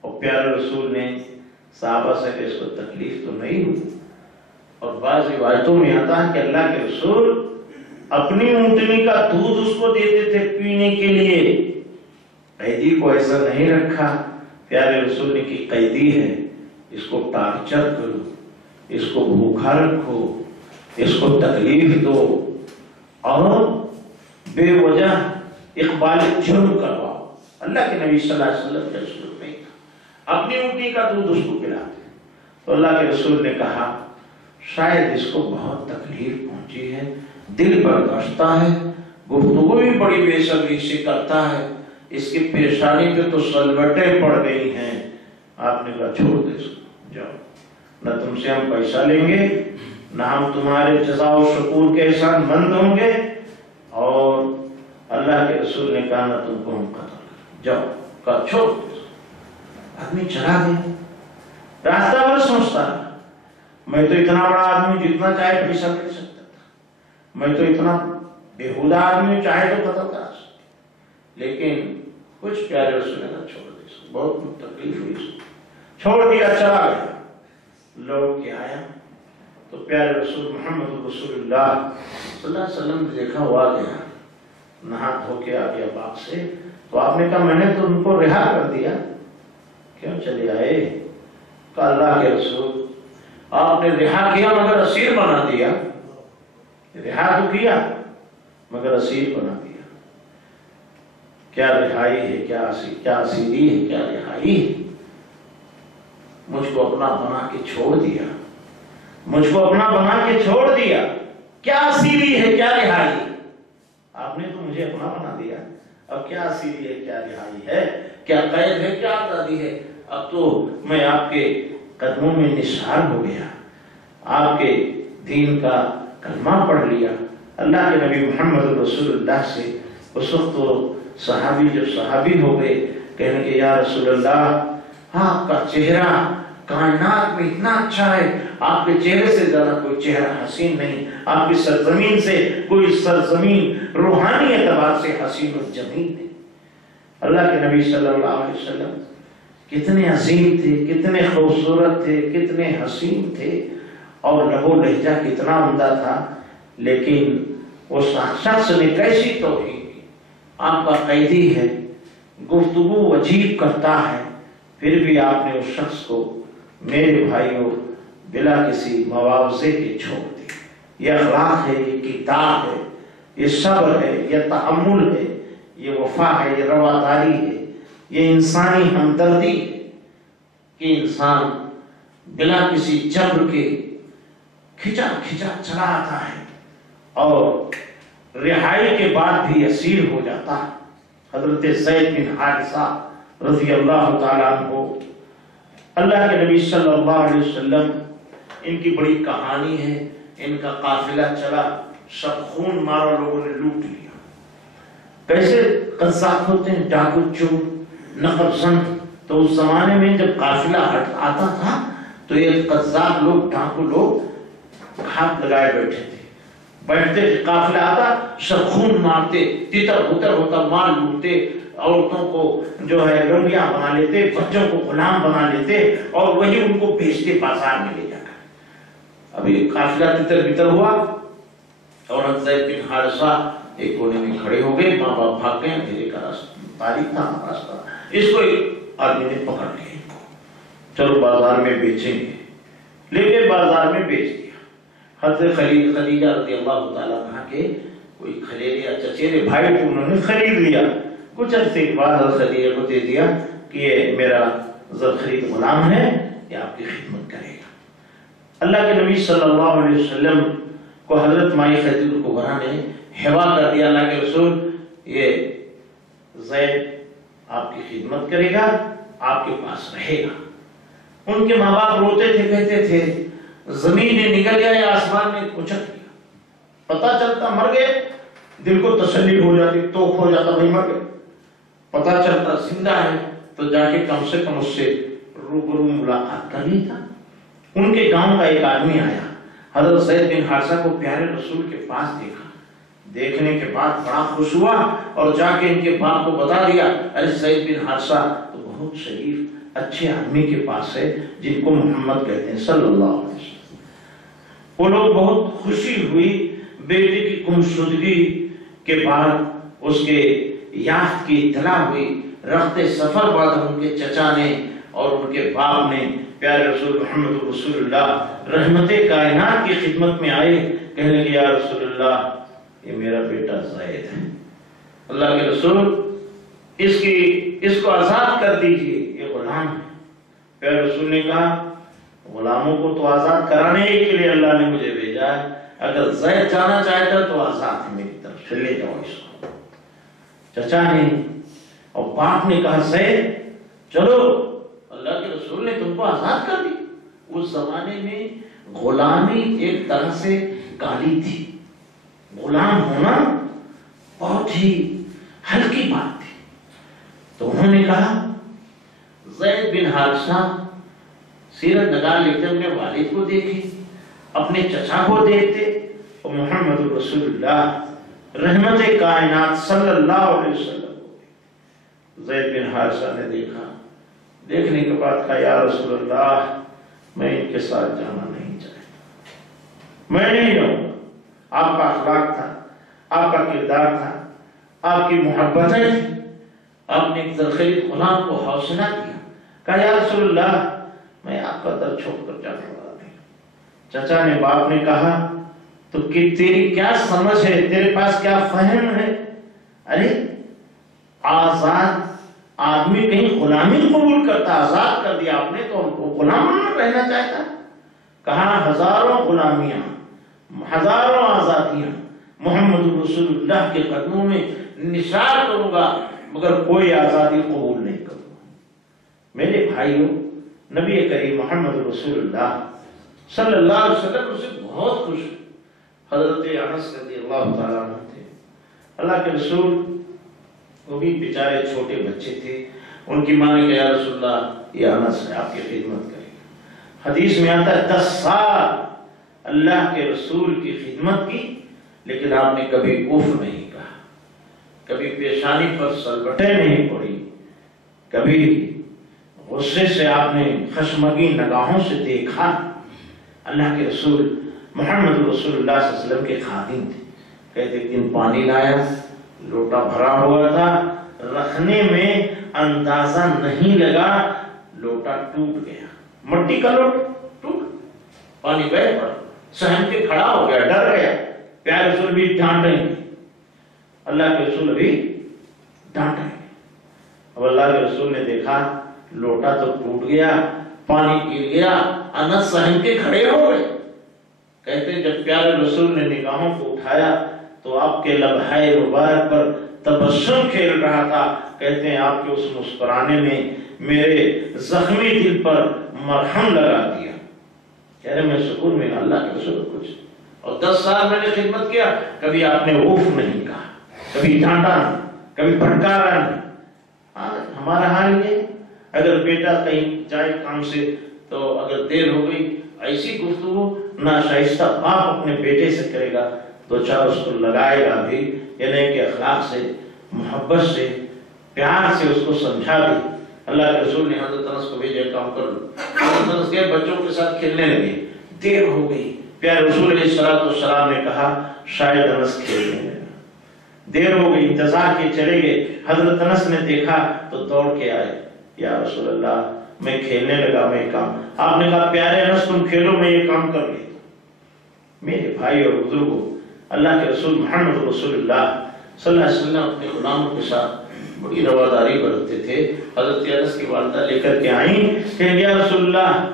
اور پیارے رسول نے صحابہ سے کہ اس کو تکلیف تو نہیں ہوئی؟ اور بعض روایتوں میں آتا ہے کہ اللہ کے رسول اپنی اونٹنی کا دودھ اس کو دیتے تھے پینے کے لیے. قیدی کو ایسا نہیں رکھا. پیارے رسول نے کی قیدی ہے اس کو ٹارچر کرو, اس کو بھوکا رکھو, اس کو تکلیف دو اور بے وجہ اقبال جرم کرواؤ. اللہ کے نبی صلی اللہ علیہ وسلم کے رسول نہیں تھا, اپنی اونٹنی کا دودھ اس کو پلاتے. تو اللہ کے رسول نے کہا شاید اس کو بہت تکلیف پہنچی ہے, دل برداشتہ ہے, گفتگو بھی بڑی بے صبری سے کرتا ہے, اس کی پریشانی پہ تو سلوٹیں پڑ گئی ہیں. آپ نے کہا چھوڑ دے اس کو, جاؤ, نہ تم سے ہم پیسہ لیں گے, نہ ہم تمہارے جزا و شکور کے احسان مند ہوں گے, اور اللہ کے رسول نے کہا نہ تم کو ہم قتل کریں, جاؤ. کہا چھوڑ دے اس کو. آدمی چلا گیا. راستہ بھر سوچتا ہے میں تو اتنا بڑا آدمی جتنا چاہے پیسہ دے سکتا تھا, میں تو اتنا بےہودہ آدمی چاہے تو قتل کرا سکتا. لیکن کچھ پیارے رسول نے چھوڑ دے اس کو, بہت تکلیف ہوئی اس کو, چھوڑ دیا, چلا گیا. لوٹ کے آیا تو پیارے رسول محمد رسول اللہ صلی اللہ علیہ وسلم نے دیکھا ہوا گیا, نہا دھو کے آ گیا باغ سے. تو آپ نے کہا میں نے تو ان کو رہا کر دیا, کیوں چلے آئے؟ کہا اللہ کے رسول آپ نے رہا کیا مگر اسیر بنا دیا. رہا تو کیا مگر اسیر بنا دیا. کیا رہائی ہے, کیا اسیری ہے, کیا رہائی ہے؟ مجھ کو اپنا بنا کے چھوڑ دیا, مجھ کو اپنا بنا کے چھوڑ دیا. کیا اسیری ہے, کیا رہائی ہے؟ آپ نے تو مجھے اپنا بنا دیا, اب کیا اسیری ہے, کیا رہائی ہے, کیا قید ہے, کیا آزادی ہے؟ اب تو میں آپ کے قدموں میں نثار ہو گیا, آپ کے دین کا کلمہ پڑھ لیا. اللہ کے نبی محمد رسول اللہ سے اس وقت تو صحابی جب صحابی ہو گئے, کہنے کہ یا رسول اللہ آپ کا چہرہ کائنات میں اتنا اچھا ہے, آپ کے چہرے سے زیادہ کوئی چہرہ حسین نہیں, آپ کی سرزمین سے کوئی سرزمین روحانی اعتبار سے حسین و جمیل ہے. اللہ کے نبی صلی اللہ علیہ وسلم کتنے عظیم تھے, کتنے خوبصورت تھے, کتنے حسین تھے, اور لہو لہجہ کتنا عمدہ تھا. لیکن اس شخص نے کیسی توہین کی. آپ کا قیدی ہے, گفتگو عجیب کرتا ہے, پھر بھی آپ نے اس شخص کو میرے بھائیوں بلا کسی معاوضے کے چھوڑ دی. یہ اخلاق ہے, یہ کتاب ہے, یہ صبر ہے, یہ تحمل ہے, یہ وفا ہے, یہ رواداری ہے, یہ انسانی ہمدردی ہے کہ انسان بلا کسی جبر کے کھچا چلا آتا ہے اور رہائی کے بعد بھی اسیر ہو جاتا ہے. حضرت زید بن حارثہ رضی اللہ تعالیٰ عنہ, اللہ کے نبی صلی اللہ علیہ وسلم, ان کی بڑی کہانی ہے. ان کا قافلہ چلا, سب خون مارا لوگوں نے لوٹ لیا. کیسے قذاق ہوتے ہیں, ڈاکو چور, نقب زن. تو اس زمانے میں جب قافلہ آتا تھا تو یہ قذاق لوگ, ڈاکو لوگ ہاتھ لگائے بیٹھے تھے, بیٹھتے قافلہ آتا سب خون مارتے, تتر بتر ہوتا, مال لوٹتے, عورتوں کو جو ہے لونڈیاں بنا لیتے, بچوں کو غلام بنا لیتے, اور وہی ان کو بیچتے بازار میں لے جا کر. ابھی قافلہ تتر بتر ہوا اور حضرت زید بن حارثہ ایک کونے میں کھڑے ہو گئے. ماں باپ بھاگ گئے, اندھیرے کا راستہ, تاریخ تھا راستہ. اس کو ایک آدمی نے پکڑ لیا, چلو بازار میں بیچیں گے, لے کے بازار میں بیچ دیا. حضرت خدیجہ رضی اللہ تعالیٰ عنہ کے کوئی خلیرے یا چچیرے بھائی کو انہوں نے خرید لیا. کچھ عرصے کے بعد حضرت خدیجہ کو دے دیا کہ یہ میرا زر خرید غلام ہے, یہ آپ کی خدمت کرے گا. اللہ کے نبی صلی اللہ علیہ وسلم کو حضرت مائی خدیجہ کبریٰ نے حوا کر دیا, اللہ کے رسول یہ زید آپ کی خدمت کرے گا, آپ کے پاس رہے گا. ان کے ماں باپ روتے تھے, کہتے تھے زمین نے نکل گیا یا آسمان نے کچک دیا. پتہ چلتا مر گئے, دل کو تسلی ہو جاتی, توق ہو جاتا بھائی مر گئے. پتہ چلتا زندہ ہے تو جا کے کم سے کم اس سے روبرو ملاقات کر لی تھا. ان کے گاؤں کا ایک آدمی آیا, حضرت زید بن حارثہ کو پیارے رسول کے پاس دیکھا. دیکھنے کے بعد بڑا خوش ہوا اور جا کے ان کے باپ کو بتا دیا, ارے زید بن حارثہ تو بہت شریف اچھے آدمی کے پاس ہے جن کو محمد کہتے ہیں صلی اللہ علیہ وسلم. وہ لوگ بہت خوشی ہوئی بیٹے کی گمشدگی کے بعد اس کے یافت کی اطلاع ہوئی. رخت سفر بعد ان کے چچا نے اور ان کے باپ نے پیارے رسول محمد رسول اللہ رحمت کائنات کی خدمت میں آئے. کہنے لگے یا رسول اللہ یہ میرا بیٹا زید ہے. اللہ کے رسول اس کو آزاد کر دیجئے، یہ غلام ہے. پیارے رسول نے کہا غلاموں کو تو آزاد کرانے کے لیے اللہ نے مجھے بھیجا ہے، اگر زید جانا چاہتا تو آزاد ہے میری طرف سے، لے جاؤ اس کو. چچا نے اور باپ نے کہا زید چلو، اللہ کے رسول نے تم کو آزاد کر دی. اس زمانے میں غلامی ایک طرح سے گالی تھی. غلام ہونا بہت ہی ہلکی بات تھی. تو انہوں نے کہا زید بن حارثہ سیرت نگار لکھتے اپنے والد کو دیکھے، اپنے چچا کو دیکھتے، اور محمد رسول اللہ رحمت کائنات صلی اللہ علیہ وسلم کو زید بن حارثہ نے دیکھا. دیکھنے کے بعد کہا یا رسول اللہ میں ان کے ساتھ جانا نہیں چاہتا، میں نہیں جاؤں گا. آپ کا اخلاق تھا، آپ کا کردار تھا، آپ کی محبتیں تھی، آپ نے ایک زرخیز غلام کو حوصلہ دیا. کہا یا رسول اللہ میں آپ کا در چھوڑ کر جانے والا نہیں. چچا نے باپ نے کہا تو کہ تیری کیا سمجھ ہے، تیرے پاس کیا فہم ہے؟ ارے آزاد آدمی کہیں غلامی قبول کرتا، آزاد کر دیا آپ نے تو غلام نہ رہنا چاہتا. کہا ہزاروں غلامیاں، ہزاروں آزادیاں محمد رسول اللہ کے قدموں میں نثار کروں گا، مگر کوئی آزادی قبول نہیں کروں گا. میرے بھائیوں، نبی کریم محمد رسول اللہ صلی اللہ علیہ وسلم اسے بہت خوش. حضرت انس رضی اللہ تعالیٰ عنہ تھے. اللہ کے رسول وہ بھی بیچارے چھوٹے بچے تھے. ان کی ماں نے کہا یا رسول اللہ یہ انس ہے، آپ کی خدمت کرے گا. حدیث میں آتا ہے 10 سال اللہ کے رسول کی خدمت کی، لیکن آپ نے کبھی اف نہیں کہا، کبھی پیشانی پر سلبٹیں نہیں پڑی، کبھی غصے سے آپ نے خشمگین نگاہوں سے دیکھا. اللہ کے رسول محمد رسول اللہ صلی اللہ علیہ وسلم کے خادم تھے. کہتے ایک دن پانی لایا، لوٹا بھرا ہوا تھا، رکھنے میں اندازہ نہیں لگا لوٹا ٹوٹ گیا. مٹی کا لوٹا ٹوٹ، پانی بہہ پڑا، سہم کے کھڑا ہو گیا، ڈر گیا. پیارے رسول بھی ڈانٹیں گے، اللہ کے رسول بھی ڈانٹیں گے. اب اللہ کے رسول نے دیکھا لوٹا تو ٹوٹ گیا، پانی گر گیا، انس سہم کے کھڑے ہو گئے. کہتے ہیں جب پیارے رسول نے نگاہوں کو اٹھایا تو آپ کے لبہائے مبارک پر تبسم کھیل رہا تھا. کہتے ہیں آپ کے اس مسکرانے نے میرے زخمی دل پر مرہم لگا دیا. کہہ رہے میں سکون میں اللہ کے رسول کچھ. اور 10 سال میں نے خدمت کیا، کبھی آپ نے اوف نہیں کہا، کبھی ڈانٹا نہیں، کبھی پھٹکارا نہیں. ہمارا حال یہ، اگر بیٹا کہیں جائے کام سے تو اگر دیر ہو گئی، ایسی گفتگو ناشائستہ باپ اپنے بیٹے سے کرے گا تو چار اس کو لگائے گا بھی، یعنی کہ اخلاق سے، محبت سے، پیار سے اس کو سمجھا بھی. اللہ کے رسول نے حضرت انس کو بھیجا کام کر لو. حضرت انس کے بچوں کے ساتھ کھیلنے لگے، دیر ہو گئی. پیارے رسول علیہ السلام نے کہا شاید انس کھیلنے لگا. دیر ہو گئی، انتظار کے چلے گئے. حضرت انس نے دیکھا تو دوڑ کے آئے، یا رسول اللہ میں کھیلنے لگا، میں کام. آپ نے کہا پیارے انس تم کھیلو، میں یہ کام کر لیتا. میرے بھائی اور بزرگوں، اللہ کے رسول محمد رسول اللہ صلی اللہ علیہ وسلم اپنے غلاموں کے ساتھ بڑی رواداری برتتے تھے. حضرت انس کی والدہ لے کر کے آئیں کہ یا رسول اللہ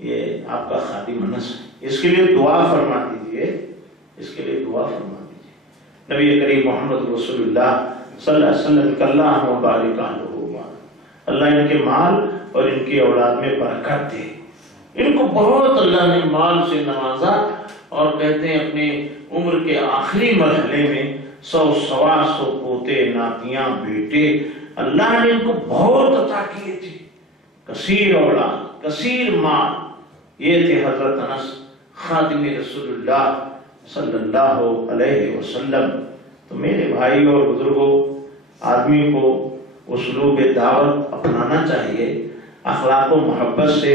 یہ آپ کا خادم انس ہے، اس کے لیے دعا فرما دیجئے، اس کے لیے دعا فرما دیجئے. نبی کریم محمد رسول اللہ صلی اللہ علیہ وسلم کہ اللہ مبارک عنہ، اللہ ان کے مال اور ان کی اولاد میں برکت دے. ان کو بہت اللہ نے مال سے نوازا، اور کہتے ہیں اپنے عمر کے آخری مرحلے میں 100 پوتے، ناتیاں، بیٹے اللہ نے ان کو بہت عطا کیے تھے. کثیر اولاد، کثیر مال. یہ تھے حضرت انس خادم رسول اللہ صلی اللہ علیہ وسلم. تو میرے بھائی اور بزرگوں، آدمی کو اسلوب دعوت اپنانا چاہیے، اخلاق و محبت سے،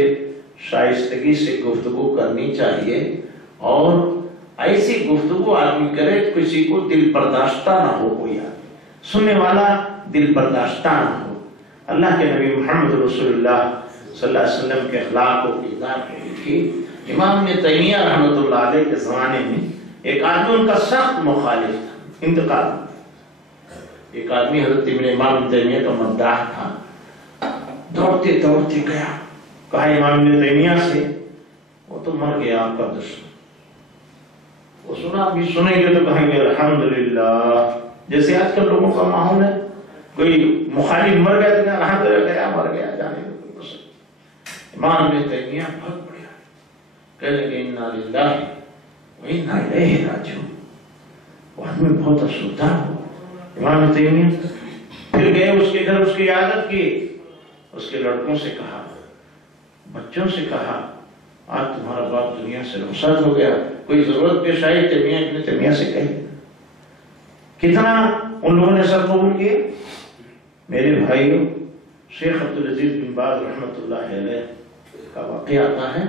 شائستگی سے گفتگو کرنی چاہیے، اور ایسی گفتگو آدمی کرے کسی کو دل برداشتہ نہ ہو، کوئی آدمی سننے والا دل برداشتہ نہ ہو۔ اللہ کے نبی محمد رسول اللہ صلی اللہ علیہ وسلم کے اخلاق و کردار کو دیکھیے۔ امام ابن تیمیہ رحمۃ اللہ علیہ کے زمانے میں ایک آدمی ان کا سخت مخالف تھا، انتقال ایک آدمی حضرت امام ابن تیمیہ کا مداح تھا، دوڑتے دوڑتے گیا، کہا امام ابن تیمیہ سے وہ تو مر گیا آپ کا دشمن۔ وہ سنا بھی سنیں گے تو کہیں گے الحمدللہ، جیسے آج کل لوگوں کا ماحول ہے، کوئی مخالف مر گیا تو کہا الحمدللہ گیا مر گیا، جانے کو کوئی پسند۔ امام ابن تیمیہ بہت بڑھیا کہہ لگے انا للہ و انا الیہ راجعون، وہ آدمی بہت افسردہ ہو۔ امام ابن تیمیہ پھر گئے اس کے گھر، اس کی عیادت کی، اس کے لڑکوں سے کہا، بچوں سے کہا آج تمہارا باپ دنیا سے رخصت ہو گیا، کوئی ضرورت پیش آئی تیمیہ ابن تیمیہ سے کہی۔ کتنا ان لوگوں نے سب قبول کیے۔ میرے بھائیوں، شیخ عبدالعزیز بن باز رحمۃ اللہ علیہ کا واقعہ آتا ہے،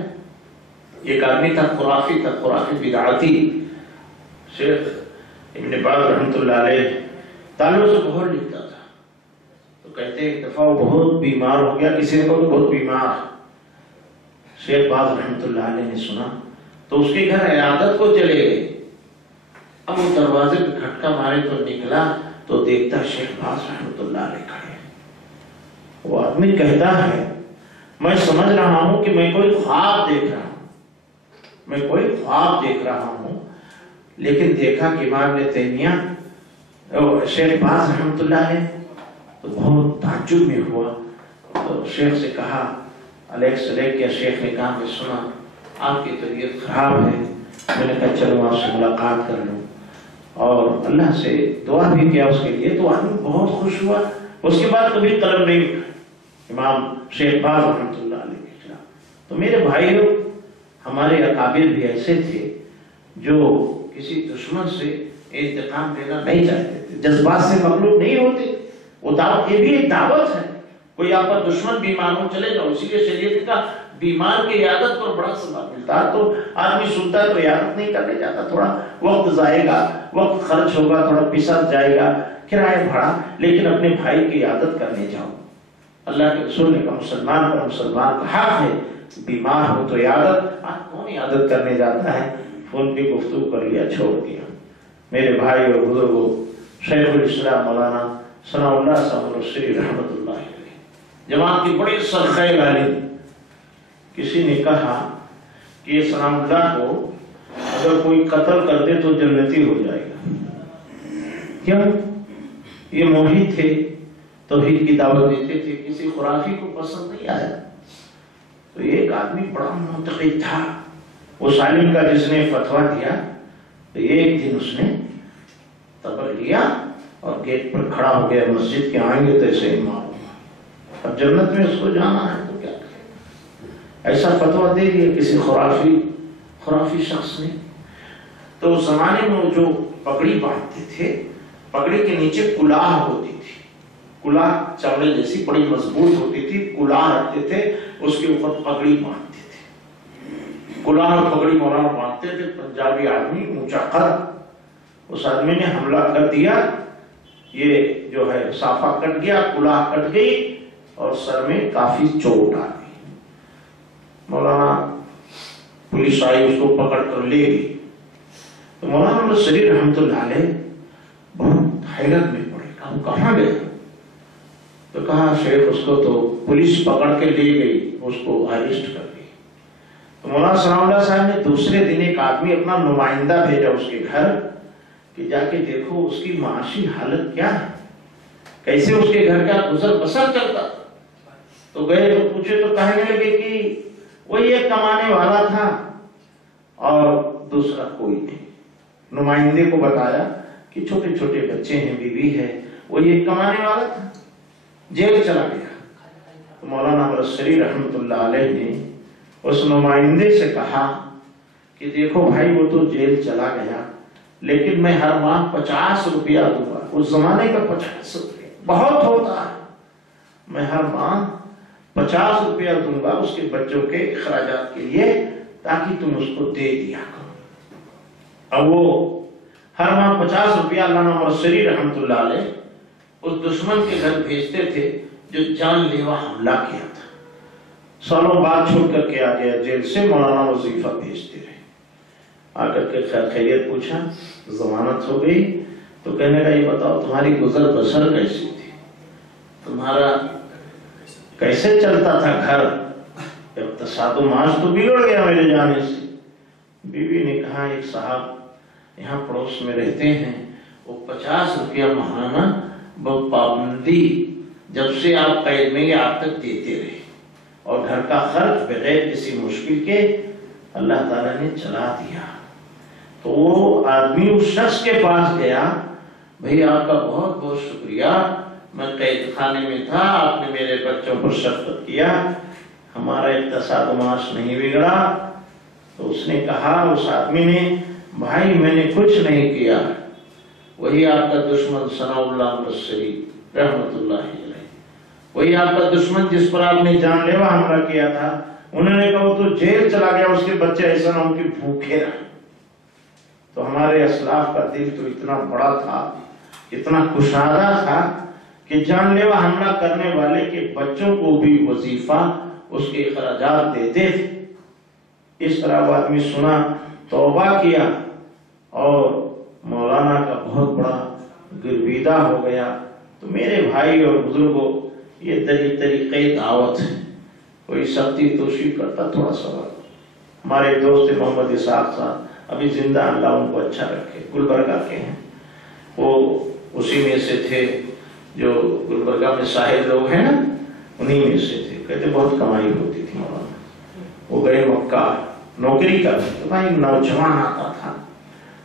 ایک آدمی تھا خرافی بدعاتی، شیخ ابن باز رحمۃ اللہ علیہ طالبوں سے بہت لکھتا تھا، تو کہتے ایک دفعہ وہ بہت بیمار ہو گیا، کسی کو تو بہت بیمار۔ شیخ باز رحمۃ اللہ علیہ نے سنا تو اس کے گھر عیادت کو چلے گئے۔ اب وہ دروازے پہ کھٹکا مارے تو نکلا تو دیکھتا شیخ باز رحمۃ اللہ علیہ کھڑے۔ وہ آدمی کہتا ہے میں سمجھ رہا ہوں کہ میں کوئی خواب دیکھ رہا ہوں، لیکن دیکھا کہ امام ابن تیمیہ شیخ باز رحمۃ اللہ علیہ، تو بہت تعجب میں ہوا، تو شیخ سے کہا علیہ السلام، کیا شیخ نے کہا میں سنا آپ کی طبیعت خراب ہے، میں نے کہا چلو آپ سے ملاقات کر لوں، اور اللہ سے دعا بھی کیا اس کے لیے، تو آدمی بہت خوش ہوا۔ اس کے بعد کبھی قلم نہیں اٹھا امام شیخ باز رحمۃ اللہ علیہ کے خلاف۔ تو میرے بھائیوں، ہمارے اکابر بھی ایسے تھے جو کسی دشمن سے انتقام لینا نہیں چاہتے تھے، جذبات سے مغلوب نہیں ہوتے۔ وہ دعوت، یہ بھی ایک دعوت ہے، کوئی آپ کا دشمن بیمار ہو چلے جاؤ، اسی لیے شریعت کا بیمار کی عیادت پر بڑا ثواب ملتا ہے۔ تو آدمی سنتا ہے تو عیادت نہیں کرنے جاتا، تھوڑا وقت ضائع گا، وقت خرچ ہوگا، تھوڑا پسر جائے گا، کرایہ بھاڑا، لیکن اپنے بھائی کی عیادت کرنے جاؤ۔ اللہ کے رسول نے کہا مسلمان پر مسلمان کا حق ہے، بیمار ہو تو عیادت۔ آج کون عیادت کرنے جاتا ہے؟ فون پہ گفتگو کر لیا، چھوڑ دیا۔ میرے بھائی اور بزرگوں، شیخ الاسلام مولانا ثناء اللہ صاحب الرشید رحمۃ اللہ علیہ جماعت کی بڑی سرخیل عالم، کسی نے کہا کہ یہ ثناء اللہ کو اگر کوئی قتل کر دے تو جنتی ہو جائے گا۔ کیوں؟ یہ موحد تھے، توحید کی دعوت دیتے تھے، کسی خرافی کو پسند نہیں آیا۔ تو ایک آدمی بڑا منتقد تھا، اس عالم کا جس نے فتویٰ دیا، تو ایک دن اس نے تبر لیا اور گیٹ پر کھڑا ہو گیا، مسجد کے آئیں گے تو ایسے ہی ماروں گا، اب جنت میں اس کو جانا ہے تو کیا کرے؟ ایسا فتویٰ دے دیا کسی خرافی شخص نے۔ تو اس زمانے میں وہ جو پگڑی باندھتے تھے، پگڑی کے نیچے کلاه ہوتی تھی، کلاه چمڑے جیسی بڑی مضبوط ہوتی تھی، کلاه رکھتے تھے، اس کے اوپر پگڑی باندھتے تھے، کلاه اور پگڑی مولانا باندھتے تھے۔ پنجابی آدمی اونچا قد، اس آدمی نے حملہ کر دیا، یہ جو ہے صافہ کٹ گیا، کلاه کٹ گئی اور سر میں کافی چوٹ آ گئی۔ مولانا پولیس آئی، اس کو پکڑ کر لے گئی۔ تو مولانا شریف رحمۃ اللہ علیہ بہت حیرت میں پڑے، کہا وہ کہاں گئے؟ تو کہا شیخ اس کو تو پولیس پکڑ کے لے گئی، اس کو اریسٹ کر گئی۔ تو مولانا ثناء اللہ صاحب نے دوسرے دن ایک آدمی اپنا نمائندہ بھیجا اس کے گھر کہ جا کے دیکھو اس کی معاشی حالت کیا ہے، کیسے اس کے گھر کا گزر بسر چلتا۔ تو گئے تو پوچھے تو کہنے لگے کہ وہ یہ کمانے والا تھا اور دوسرا کوئی نہیں۔ نمائندے کو بتایا کہ چھوٹے چھوٹے بچے ہیں، بیوی ہے، وہ یہ کمانے والا تھا، جیل چلا گیا۔ تو مولانا برصری رحمۃ اللہ علیہ نے اس نمائندے سے کہا کہ دیکھو بھائی وہ تو جیل چلا گیا، لیکن میں ہر ماہ 50 روپیہ دوں گا۔ اس زمانے کا 50 روپیہ بہت ہوتا ہے، میں ہر ماہ 50 روپیہ دوں گا اس کے بچوں کے اخراجات کے لیے، تاکہ تم اس کو دے دیا کرو۔ اب وہ ہر ماہ 50 روپیہ علامہ مرسری رحمت اللہ علیہ اس دشمن کے گھر بھیجتے تھے جو جان لیوا حملہ کیا تھا، سالوں بعد چھوڑ کر کے آ گیا جیل سے، مولانا وظیفہ بھیجتے رہے۔ آ کر کے خیریت پوچھا، ضمانت ہو گئی؟ تو کہنے کا یہ بتاؤ تمہاری گزر بسر کیسی تھی، تمہارا کیسے چلتا تھا گھر؟ اقتصاد و معاش تو بگڑ گیا میرے جانے سے۔ بیوی نے کہا ایک صاحب یہاں پڑوس میں رہتے ہیں، وہ 50 روپیہ ماہانہ پابندی جب سے آپ قید میں آپ تک دیتے رہے، اور گھر کا خرچ بغیر کسی مشکل کے اللہ تعالیٰ نے چلا دیا۔ تو وہ آدمی اس شخص کے پاس گیا، بھئی آپ کا بہت بہت شکریہ، میں قید خانے میں تھا، آپ نے میرے بچوں پر شفقت کیا، ہمارا اقتصاد و معاش نہیں بگڑا۔ تو اس نے کہا، اس آدمی نے، بھائی میں نے کچھ نہیں کیا، وہی آپ کا دشمن ثناء اللہ مرسری رحمت اللہ علیہ، وہی آپ کا دشمن جس پر آپ نے جان لیوا حملہ کیا تھا، انہوں نے کہا وہ تو جیل چلا گیا، اس کے بچے ایسا نہ ہو کہ بھوکے رہے۔ تو ہمارے اسلاف کا دل تو اتنا بڑا تھا، اتنا کشادہ تھا کہ جان لیوا حملہ کرنے والے کے بچوں کو بھی وظیفہ اس کے اخراجات دیتے تھے۔ اس طرح وہ آدمی سنا، توبہ کیا، اور مولانا کا بہت بڑا گرویدہ ہو گیا۔ تو میرے بھائی اور بزرگوں، یہ طریقۂ دعوت ہے، کوئی سختی توشی کرتا تھوڑا سا وقت۔ ہمارے دوست محمد اسحاق صاحب ابھی زندہ، اللہ ان کو اچھا رکھے، گلبرگہ کے ہیں، وہ اسی میں سے تھے جو گلبرگہ میں صاحب لوگ ہیں نا، انہی میں سے تھے۔ کہتے بہت کمائی ہوتی تھی مولانا، وہ گئے مکہ نوکری کرتے، تو بھائی نوجوان آتا تھا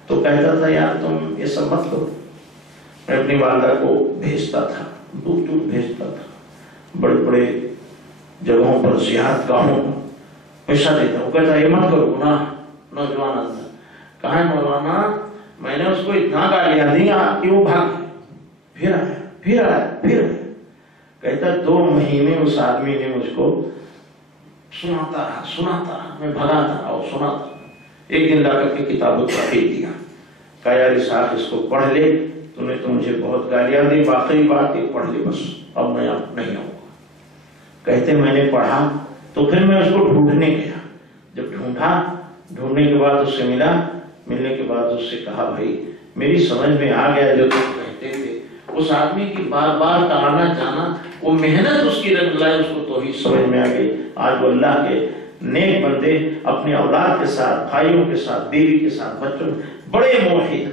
تو کہتا تھا یار تم یہ سب مت کرو۔ میں اپنی والدہ کو بھیجتا تھا، دور دور بھیجتا تھا، بڑے بڑے جگہوں پر زیارت گاہوں پیسہ دیتا، وہ کہتا یہ مت کرو گناہ۔ نوجوان آتا، کہا ہے مولانا میں نے اس کو اتنا گالیاں دی کہ وہ بھاگ گیا، پھر آیا پھر آیا پھر آیا۔ کہتا 2 مہینے اس آدمی نے مجھ کو سناتا رہا، میں بھگاتا رہا اور سناتا رہا۔ ایک دن لا کر کے کتابوں کو پھینک دیا، کہا یار اسحاق اس کو پڑھ لے، تو نے تو مجھے بہت گالیاں دی، واقعی بات یہ پڑھ لے بس، اب میں نہیں آؤں گا۔ کہتے میں نے پڑھا تو پھر میں اس کو ڈھونڈنے گیا، جب ڈھونڈنے کے بعد اس سے ملنے کے بعد اس سے کہا بھائی میری سمجھ میں آ گیا جو تم کہتے تھے۔ اس آدمی کی بار بار کہانا جانا، وہ محنت اس کی رنگ لائے، اس کو توحید سمجھ میں آ گئی۔ آج وہ اللہ کے نیک بندے اپنے اولاد کے ساتھ، بھائیوں کے ساتھ، بیوی کے ساتھ، بچوں بڑے موحد،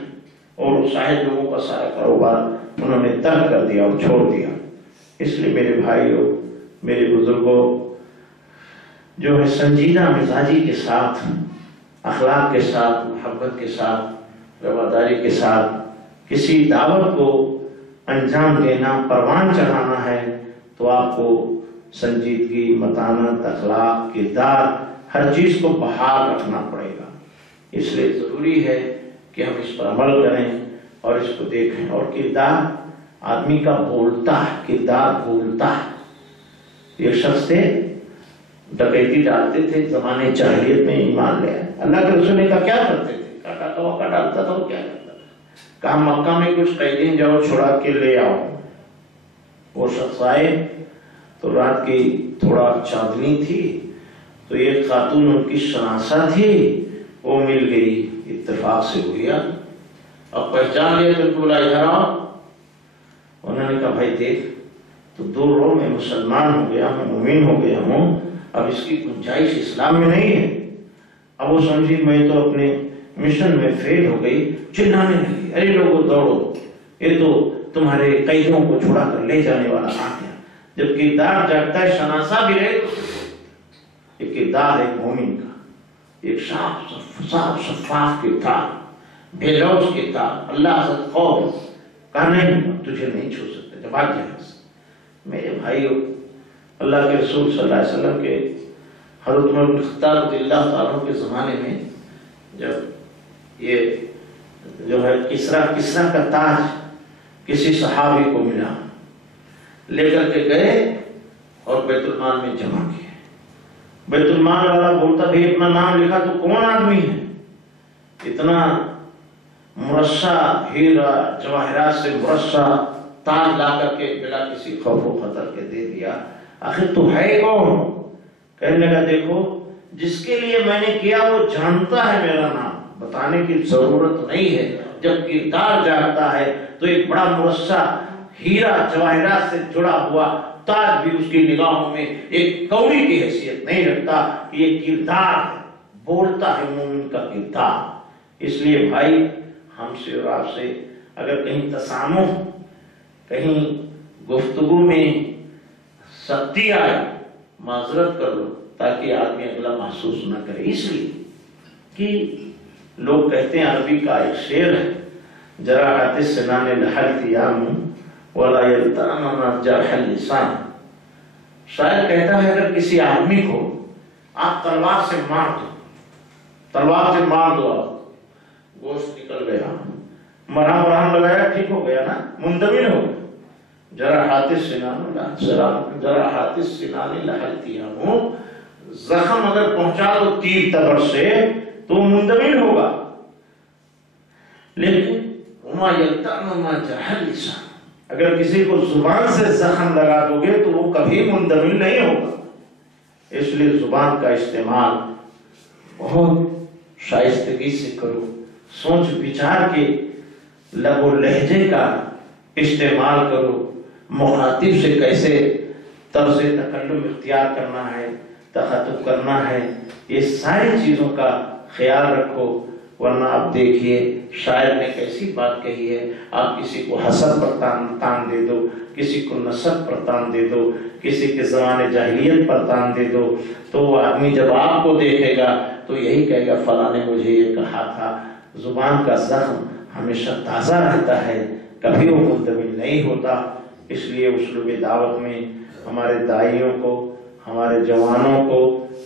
اور شاہد لوگوں کا سارا کاروبار انہوں نے ترک کر دیا اور چھوڑ دیا۔ اس لیے میرے بھائیوں، میرے بزرگوں، جو ہے سنجیدہ مزاجی کے ساتھ، اخلاق کے ساتھ، محبت کے ساتھ، رواداری کے ساتھ کسی دعوت کو انجام دینا، پروان چڑھانا ہے تو آپ کو سنجیدگی، متانت، اخلاق، کردار، ہر چیز کو بحال رکھنا پڑے گا۔ اس لیے ضروری ہے کہ ہم اس پر عمل کریں اور اس کو دیکھیں۔ اور کردار آدمی کا بولتا ہے، کردار بولتا ہے۔ ایک شخص تھے، ڈکیتی ڈالتے تھے، زمانے جاہلیت میں ایمان لے آئے۔ اللہ کے رسول نے کہا کیا کرتے تھے؟ کہا توقع ڈالتا تھا، وہ کیا کرتا تھا؟ کہا مکہ میں کچھ قیدین جاؤ چھڑا کے لے آؤ۔ وہ شخص آئے تو رات کی تھوڑا چاندنی تھی، تو ایک خاتون ان کی شناسہ تھی، وہ مل گئی، اتفاق سے ہو گیا۔ اب پہچان لیا تو بولا ادھر آؤ۔ انہوں نے کہا بھائی دیکھ تو دور رو، میں مسلمان ہو گیا ہوں، مومن ہو گیا ہوں، اب اس کی گنجائش اسلام میں نہیں ہے۔ اب وہ سمجھی میں تو اپنے مشن میں فیل ہو گئی، چلانے لگی، ارے لوگوں دوڑو، یہ تو تمہارے قیدوں کو چھڑا کر لے جانے والا آ گیا۔ جب کردار جاگتا ہے، شناسہ بھی رہے تو یہ کردار ایک مومن کا، ایک صاف شفاف کردار، بے لوث کردار، اللہ سے خوف، کہا نہیں تجھے نہیں چھو سکتے، جب آ جائے۔ میرے بھائیو، اللہ کے رسول صلی اللہ علیہ وسلم کے حضرت عمر بن خطاب رضی اللہ تعالیٰ کے زمانے میں جب یہ جو ہے کسرا کا تاج کسی صحابی کو ملا، لے کر کے گئے اور بیت المال میں جمع کیے۔ بیت المال والا بولتا بھی اپنا نام لکھا تو کون آدمی ہے، اتنا مرصع ہیرا جواہرات سے مرصع تاج لا کر کے بلا کسی خوف و خطر کے دے دیا، آخر تو ہے کون؟ کہنے لگا دیکھو جس کے لیے میں نے کیا وہ جانتا ہے میرا نام، بتانے کی ضرورت نہیں ہے، جب کردار جانتا ہے تو ایک بڑا مرصع ہیرا جواہرات سے جڑا ہوا تاج بھی اس کی نگاہوں میں ایک کوڑی کی حیثیت نہیں رکھتا، یہ کردار ہے، بولتا ہے مومن کا کردار۔ اس لیے بھائی ہم سے اور آپ سے اگر کہیں تسامح، کہیں گفتگو میں سختی آئے، معذرت کر لو تاکہ آدمی اگلا محسوس نہ کرے، اس لیے کہ لوگ کہتے ہیں، عربی کا ایک شعر ہے، جراحت السنان الحلتیام ولا یلتأم جرح اللسان۔ شاعر کہتا ہے اگر کسی آدمی کو آپ تلوار سے مار دو، تلوار سے مار دو، آپ گوشت نکل گیا، مرہم لگایا، ٹھیک ہو گیا نا، مندمل ہو گیا، جراحات السنان الحلتیام، زخم اگر پہنچا دو تیر تبر سے تو وہ مندمل ہوگا، لیکن وما یلتأم جرح اللسان، اگر کسی کو زبان سے زخم لگا دو گے تو وہ کبھی مندمل نہیں ہوگا۔ اس لیے زبان کا استعمال بہت شائستگی سے کرو، سوچ بچار کے لب و لہجے کا استعمال کرو، مخاطب سے کیسے طرز تکلم اختیار کرنا ہے، تخاطب کرنا ہے، یہ ساری چیزوں کا خیال رکھو، ورنہ آپ دیکھیے شاعر نے کیسی بات کہی ہے، آپ کسی کو حسد پر تان دے دو، کسی کو نسب پر تان دے دو، کسی کے زمانے جاہلیت پر تان دے دو، تو وہ آدمی جب آپ کو دیکھے گا تو یہی کہے گا فلاں نے مجھے یہ کہا تھا۔ زبان کا زخم ہمیشہ تازہ رہتا ہے، کبھی وہ مندمل نہیں ہوتا۔ اس لیے اسلوب دعوت میں ہمارے داعیوں کو، ہمارے جوانوں کو،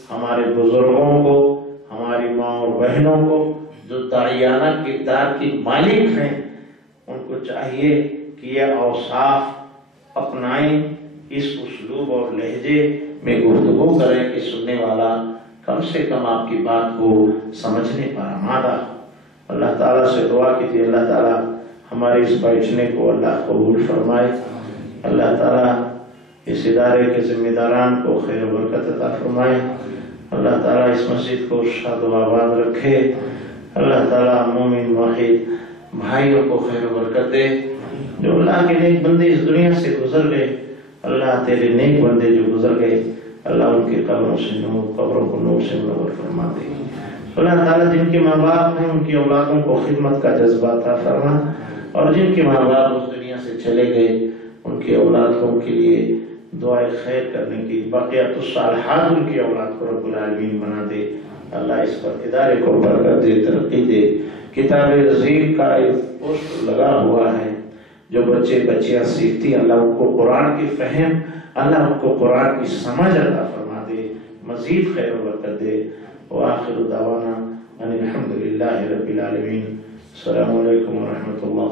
ہمارے بزرگوں کو، ہماری ماں اور بہنوں کو جو داعیانہ کردار کی مالک ہیں، ان کو چاہیے کہ یہ اوصاف اپنائیں، اس اسلوب اور لہجے میں گفتگو کریں کہ سننے والا کم سے کم آپ کی بات کو سمجھنے پر آمادہ۔ اللہ تعالیٰ سے دعا کیجیے اللہ تعالیٰ ہمارے اس بیٹھنے کو اللہ قبول فرمائے، اللہ تعالیٰ اس ادارے کے ذمہ داران کو خیر و برکت عطا فرمائے، اللہ تعالیٰ اس مسجد کو شاد و آباد رکھے، اللہ تعالیٰ مومن موحد بھائیوں کو خیر و برکت دے، جو اللہ کے نیک بندے اس دنیا سے گزر گئے، اللہ تیرے نیک بندے جو گزر گئے، اللہ ان کے قبروں سے نور، قبروں کو نور سے منور فرما دے، اللہ تعالیٰ جن کے ماں باپ ہیں ان کی اولادوں کو خدمت کا جذبہ عطا فرما، اور جن کے ماں باپ اس دنیا سے چلے گئے ان کی اولادوں کے لیے دعائے خیر کرنے کی، باقیات الصالحات ان کی اولاد کو رب العالمین بنا دے، اللہ اس پر ادارے کو برکت دے، ترقی دے۔ کتاب عظیم کا ایک پوسٹ لگا ہوا ہے، جو بچے بچیاں سیکھتی، اللہ ان کو قرآن کی فہم، اللہ ان کو قرآن کی سمجھ عطا فرما دے، مزید خیر و برکت دے۔ وآخر دعوانا ان الحمدللہ رب العالمین۔ السلام علیکم ورحمۃ اللہ۔